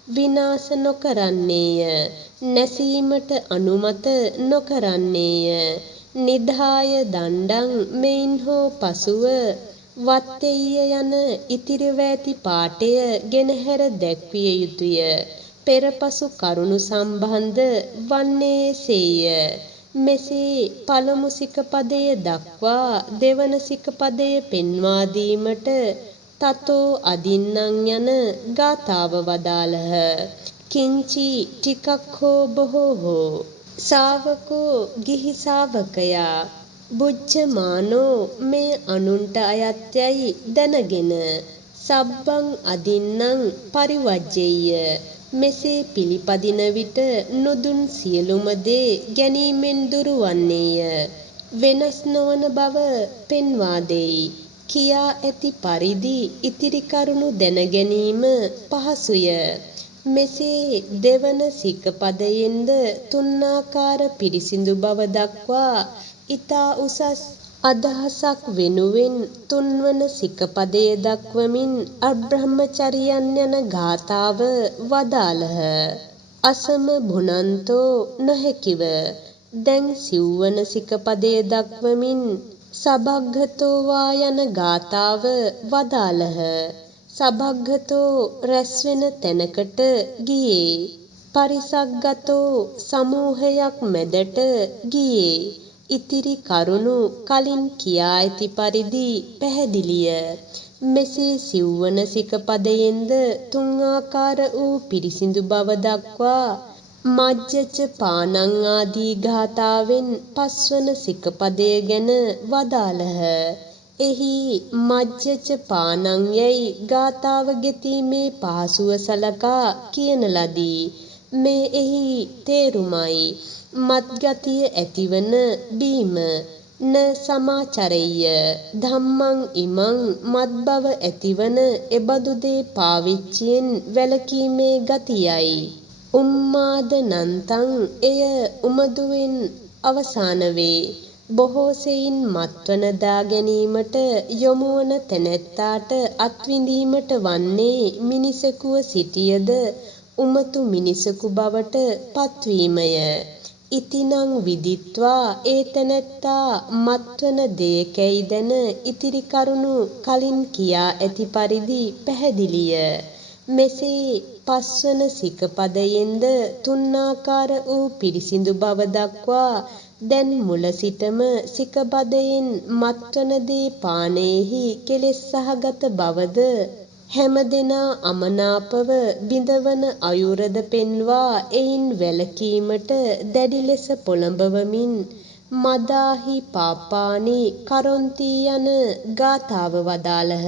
විනාශ නොකරන්නේය. නැසීමට අනුමත නොකරන්නේය. නිධාය දණ්ඩං මෙයින් හෝ පසුව වත්තෙය්‍ය යන ඉතිරිව ඇති පාඨය ගෙනහැර දැක්විය යුතුය. පෙරපසු කරුණු සම්බන්ධ වන්නේ එසේය. මෙසේ පළමු සිකපදය දක්වා දෙවන සිකපදය පෙන්වා දීමට තතෝ අදින්නම් යන ගාථාව වදාළහ. කිංචි ටිකක් හෝ බොහෝ හෝ ශාවකෝ ගිහි ශාවකයා බුද්ධමානෝ මේ අනුන්ට අයත් යයි දැනගෙන සබ්බං අදින්නම් පරිවජ්ජෙය්‍ය මෙසේ පිළිපදින විට නොදුන් සියලුම දේ ගැනීමෙන් දුරුවන්නේය. වෙනස් නොවන බව පෙන්වා දෙයි. කියා ඇති පරිදි ඉතිරි කරුණු දැන ගැනීම පහසුය. මෙසේ දෙවන සිකපදයෙන්ද තුන්ආකාර පිරිසිදු බව දක්වා ඊතා උසස් අදහසක් වෙනුවෙන් තුන්වන සිකපදය දක්වමින් අබ්‍රහ්මචරියන් යන ගාථාව වදාළහ. අසම භුනන්තෝ නොහැකිව දැන් සිව්වන සිකපදය දක්වමින් සබග්ගතෝ වා යන ගාථාව වදාළහ. සබග්ගතෝ රැස්වෙන තැනකට ගියේ. පරිසග්ගතෝ සමූහයක් මැදට ගියේ. ඉතිරි කරුණු කලින් කියා ඇති පරිදි පැහැදිලිය. මෙසේ සිව්වන සිකපදයෙන්ද තුන් ආකාර වූ පිරිසිදු බව දක්වා මජ්ජච පානං ආදී ගාථාවෙන් පස්වන සිකපදය ගැන වදාළහ. එහි මජ්ජච පානං යයි ගාථාව ගෙතීමේ පහසුව සලකා කියන ලදී. මේ එහි තේරුමයි මත්ගතිය ඇතිවන බීම න සමාචරෙය්‍ය ධම්මං ඉමං මත්බව ඇතිවන එබඳු දේ පාවිච්චියෙන් වැළකීමේ ගතියයි. උම්මාද නන්තං එය උමදුවෙන් අවසාන වේ. බොහෝ සෙයින් මත්වන දා ගැනීමට යොමුවන තැනැත්තාට අත්විඳීමට වන්නේ මිනිසෙකුව සිටියද උමතු මිනිසෙකු බවට පත්වීමය. ඉතිනං විදිත්වා ඒ තැනැත්තා මත්වන දෙයකැයි දැන ඉතිරි කරුණු කලින් කියා ඇති පරිදි පැහැදිලිය. මෙසේ පස්වන සිකපදයෙන්ද තුන්ආකාර වූ පිරිසිදු බව දක්වා දැන් මුල සිටම සිකපදයෙන් මත්වන දේ පානයෙහි කෙලෙස් සහගත බවද හැමදෙනා අමනාපව බිඳවන අයුරද පෙන්වා එයින් වැළකීමට දැඩි ලෙස පොළඹවමින් මදාහි පාපානි කරොන්ති යන ගාථාව වදාළහ.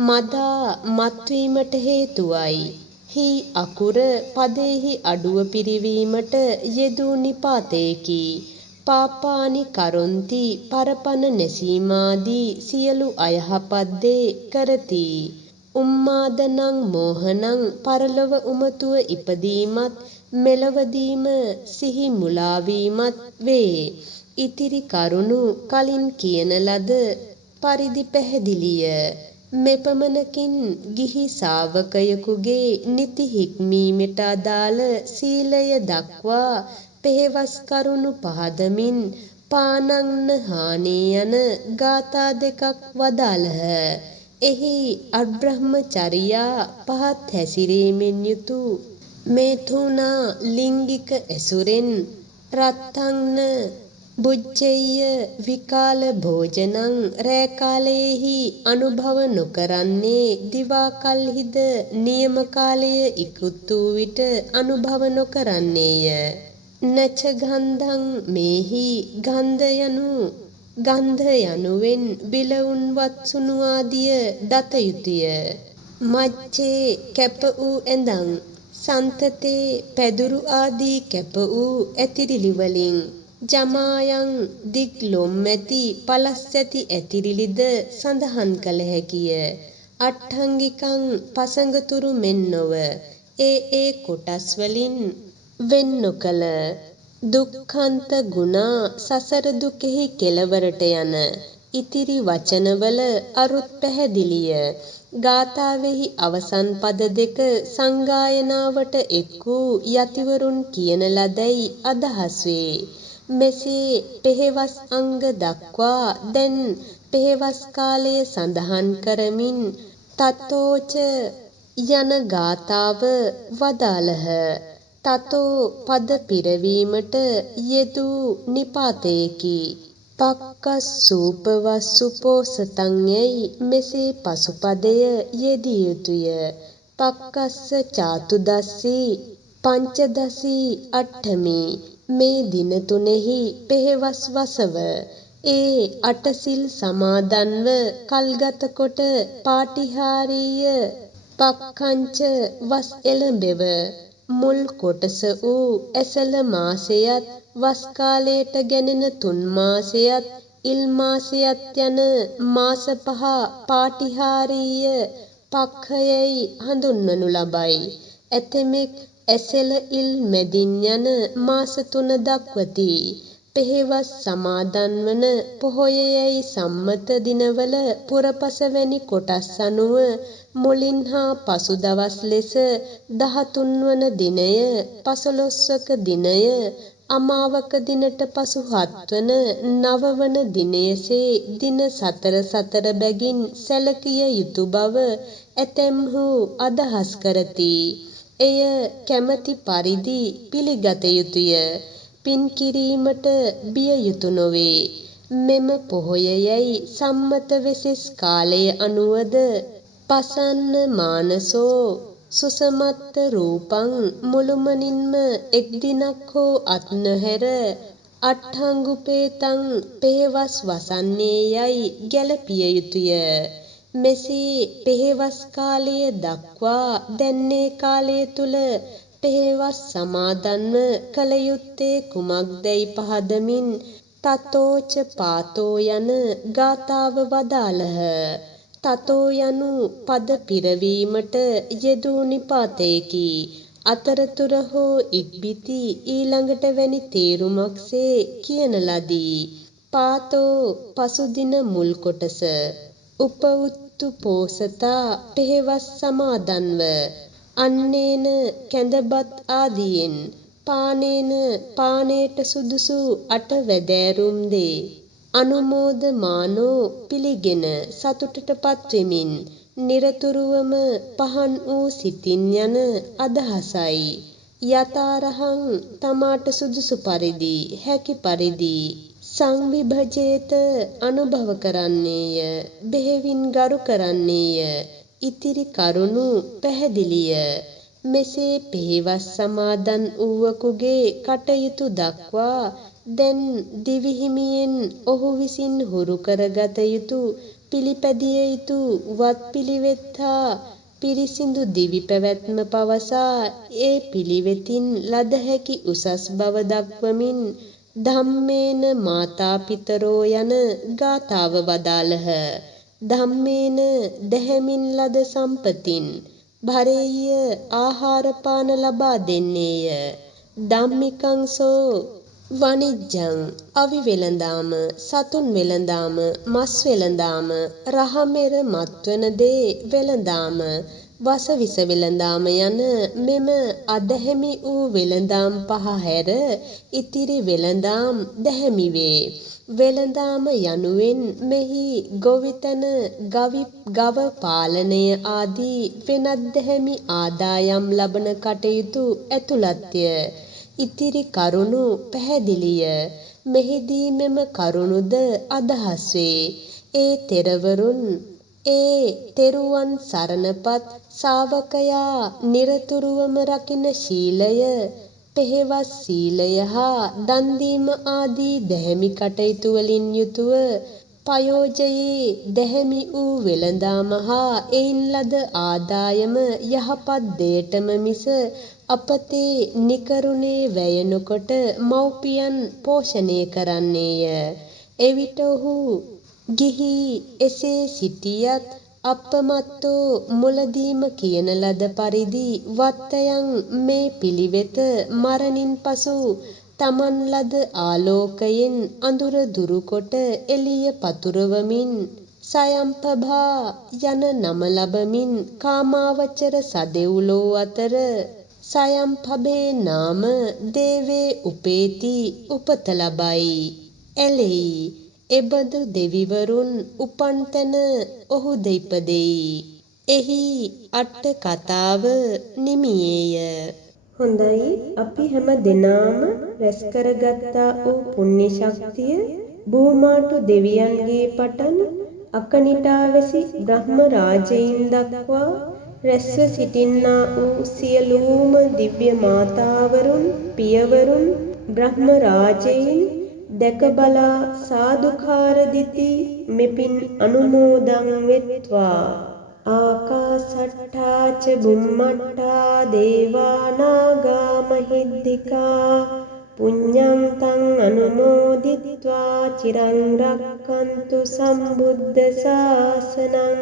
මදා මත්වීමට හේතුවයි. හි අකුර පදයෙහි අඩුව පිරිවීමට යෙදූ නිපාතයකි. පාපානි කරොන්ති පරපණ නැසීමාදී සියලු අයහපත් දේ කරති. උම්මාදනං මෝහනං පරලොව උමතුව ඉපදීමත් මෙලවදීම සිහි මුලාවීමත් වේ. ඉතිරි කරුණු කලින් කියන ලද පරිදි පැහැදිලිය. මෙපමණකින් ගිහි ශාවකයෙකුගේ නිති හික්මීමට අදාළ සීලය දක්වා පෙහෙවස් කරුණු පහදමින් පානං හානේ යන ගාථා දෙකක් වදාළහ. එහි අබ්‍රහ්මචරියා පහත් හැසිරීමෙන් යුතු මේ තුනා ලිංගික ඇසුරෙන් රත්තංන බුච්චෙය්‍ය විකාල භෝජනං රෑ කාලයේහි අනුභව නොකරන්නේ දිවා කල්හිද නියම කාලය ඉක්ුත් වූ විට අනුභව නොකරන්නේය. නච ගන්ධං මේහි ගන්ධ යනුවෙන් බිලවුන් වත්සුණු ආදිය දත යුතුය. මච්චේ කැප වූ ඇඳන් සන්තතේ පැදුරු ආදී කැප වූ ඇතිරිලි වලින් ජමායන් දික් ලොම් ඇති පලස් ඇති ඇතිරිලිද සඳහන් කළ හැකිය. අට්ඨංගිකං පසඟතුරු මෙන් නොව ඒ කොටස් වලින් වෙන් නොකළ දුක්ඛන්ත ගුණා සසර දුකෙහි කෙලවරට යන ඉතිරි වචනවල අරුත් පැහැදිලිය. ගාථාවෙහි අවසන් පද දෙක සංගායනාවට එක් වූ යතිවරුන් කියන ලදැයි අදහස් වේ. මෙසේ පෙහෙවස් අංග දක්වා දැන් පෙහෙවස් කාලය සඳහන් කරමින් තතෝච යන ගාථාව වදාළහ. තතෝ පද පිරවීමට යෙදූ නිපාතයකි. පක්කස්සූපවස්සු පෝසතං යැයි මෙසේ පසුපදය යෙදිය යුතුය. පක්කස්ස චාතුදස්සී පංචදසී අට්ඨමි. මේ දින තුනෙහි පෙහෙවස් වසව. ඒ අටසිල් සමාදන්ව කල්ගත කොට පාටිහාරීය පක්ඛංච වස් එළඹෙව. මුල් කොටස වූ ඇසළ මාසයත් වස් කාලයට ගැනෙන තුන් මාසයත් ඉල් මාසයත් යන මාස පහ පාටිහාරීය පක්ඛයයි හඳුන්වනු ලබයි. ඇතෙමෙක් ඇසළ ඉල් මැදින් යන මාස තුන දක්වති. පෙහෙවස් සමාදන් වන පොහොයයයි සම්මත දිනවල පුරපස වැනි කොටස් අනුව මුලින් හා පසු දවස් ලෙස 13 වන දිනය, 15වක දිනය, අමාවක දිනට පසු 7 වන 9 වන දිනයසේ දින සතර සතර බැගින් සැලකිය යුතු බව ඇතැම්හු අදහස් කරති. එය කැමැති පරිදි පිළිගත යුතුය. පින් කිරීමට බිය යුතු නොවේ. මෙම පොහොයයයි සම්මත වෙසෙස් කාලය අනුවද පසන්න මානසෝ සුසමත්ත රූපං මුළුමනින්ම එක් දිනක් හෝ අත් නොහැර අට්ඨංගුපේතං පෙහෙවස් වසන්නේ යයි ගැලපිය යුතුය. මෙසේ පෙහෙවස් කාලය දක්වා දැන්නේ කාලය තුල පෙහෙවස් සමාදන්ව කළ යුත්තේ කුමක්දැයි පහදමින් තතෝච පාතෝ යන ගාථාව වදාළහ. තතෝ යනු පද පිරවීමට යෙදූ නිපාතයකි. අතරතුර හෝ ඉක්බිති ඊළඟට වැනි තේරුමක්සේ කියන ලදී. පාතෝ පසුදින මුල් කොටස. උපඋත්තු පෝසතා පෙහෙවස් සමාදන්ව අන්නේන කැඳබත් ආදියෙන් පානේන පානයට සුදුසු අට වැදෑරුම් දේ අනුමෝදමානෝ පිළිගෙන සතුටටපත් වෙමින් නිරතුරුවම පහන් වූ සිතින් යන අදහසයි. යතාරහං තමාට සුදුසු පරිදි හැකි පරිදි සංවිභජේත අනුභව කරන්නේය. බෙහෙවින් ගරු කරන්නේය. ඉතිරි කරුණු පැහැදිලිය. මෙසේ පෙහෙවස් සමාදන් වූවකුගේ කටයුතු දක්වා දැන් දිවිහිමියෙන් ඔහු විසින් හුරු කරගත යුතු පිළිපැදිය යුතු වත්පිළිවෙත් හා පිරිසිදු දිවි පැවැත්ම පවසා ඒ පිළිවෙතින් ලද හැකි උසස් බව දක්වමින් ධම්මේන මාතා පිතරෝ යන ගාථාව වදාළහ. ධම්මේන දැහැමින් ලද සම්පතින් භරෙය්‍ය ආහාර පාන ලබා දෙන්නේය. ධම්මිකං සෝ වනිජ්ජං අවි වෙළඳාම, සතුන් වෙළඳාම, මස් වෙළඳාම, රහමෙර මත්වන දේ වෙළඳාම, වසවිස වෙළඳාම යන මෙම අදැහැමි වූ වෙළඳාම් පහ හැර ඉතිරි වෙළඳාම් දැහැමි වේ. වෙළඳාම යනුවෙන් මෙහි ගොවිතැන, ගව පාලනය ආදී වෙනත් දැහැමි ආදායම් ලබන කටයුතු ඇතුළත්ය. ඉතිරි කරුණු පැහැදිලිය. මෙහිදී මෙම කරුණුද අදහස් වේ. ඒ තෙරුවන් සරණපත් ශ්‍රාවකයා නිරතුරුවම රකින ශීලය, පෙහෙවස් සීලය හා දන් දීම ආදී දැහැමි කටයුතු වලින් යුතුව පයෝජයේ දැහැමි වූ වෙළඳාම හා එයින් ලද ආදායම යහපත් දෙයටම මිස අපතේ නිකරුණේ වැය නොකොට මව්පියන් පෝෂණය කරන්නේය. එවිට ඔහු ගිහි එසේ සිටියත් අපමත්තෝ මුලදීම කියන ලද පරිදි වත්තයන් මේ පිළිවෙත මරණින් පසු තමන් ලද ආලෝකයෙන් අඳුර දුරුකොට එළිය පතුරවමින් සයම්පභා යන නම ලබමින් කාමාවචර සදෙව්ලෝ අතර සයම්පභේ නාම දේවේ උපේති උපත ලබයි. එලෙයි එබඳු දෙවිවරුන් උපන් තැන ඔහුද ඉපදෙයි. එහි අට කතාව නිමියේය. හොඳයි, අපි හැම දෙනාම රැස් කරගත්තා වූ පුණ්‍ය ශක්තිය භූමාටු දෙවියන්ගේ පටන් අකනිටාවැසි බ්‍රහ්ම රාජයින් දක්වා රැස්ව සිටින්නා වූ සියලුම දිව්‍ය මාතාවරුන්, පියවරුන්, බ්‍රහ්ම රාජයින් දැකබලා සාදුකාර දිති මෙපින් අනුමෝදන් වෙත්වා. ආකාසට්ඨා ච බුම්මට්ඨා දේවා නාග මහිද්దికා පුඤ්ඤං තං අනුමෝදිත්වා චිරං රක්ඛන්තු සම්බුද්ධ ශාසනං.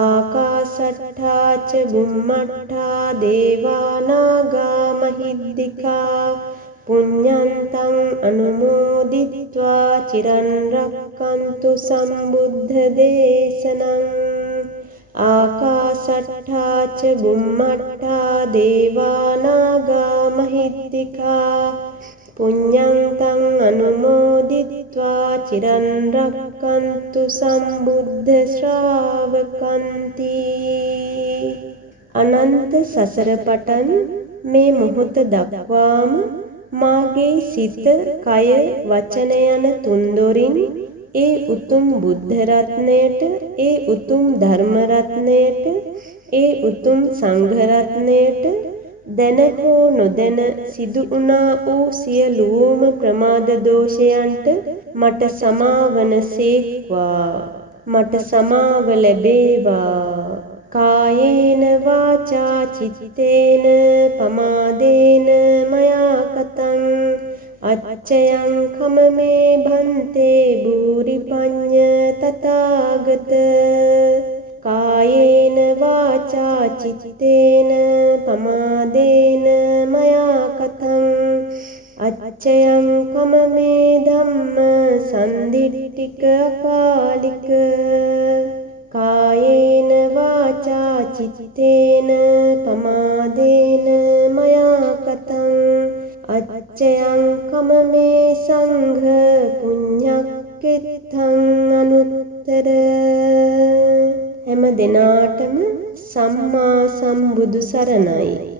ආකාසට්ඨා ච බුම්මට්ඨා දේවා නාග මහිද්దికා පුඤ්ඤං තං අනුමෝදිත්වා චිරං රක්ඛන්තු සම්බුද්ධ දේශනං. ආකාසට්ඨා ච බුම්මට්ඨා දේවා නාග මහිද්దికා පුඤ්ඤං තං අනුමෝදිත්වා චිරං රක්ඛන්තු සම්බුද්ධ ශ්‍රාවකන්ති. අනන්ත සසර පටන් මේ මොහොත දක්වාම මාගේ සිත, කය, වචන යන තුන්දොරින් ඒ උතුම් බුද්ධ රත්නයට, ඒ උතුම් ධර්ම රත්නයට, ඒ උතුම් සංඝ රත්නයට දැන හෝ නොදැන සිදු වුණා වූ සියලුම ප්‍රමාද දෝෂයන්ට මට සමාවන සේක්වා. මට සමාව ලැබේවා. කායේන වාචා චිත්තේන පමාදේන මයා කතං අච්චයං කමමේ භන්තේ භූරි පඤ්ඤ තථාගත. කායේන වාචා චිත්තේන පමාදේන මයා කතං අච්චයං කමමේ ධම්ම සන්දිට්ඨික අකාලික. කායේන වාචා චිත්තේන පමාදේන මයා කතං අච්චයං කමමේ සංඝ පුඤ්ඤක්ඛෙත්තං අනුත්තර. හැම දිනාටම සම්මා සම්බුදු සරණයි.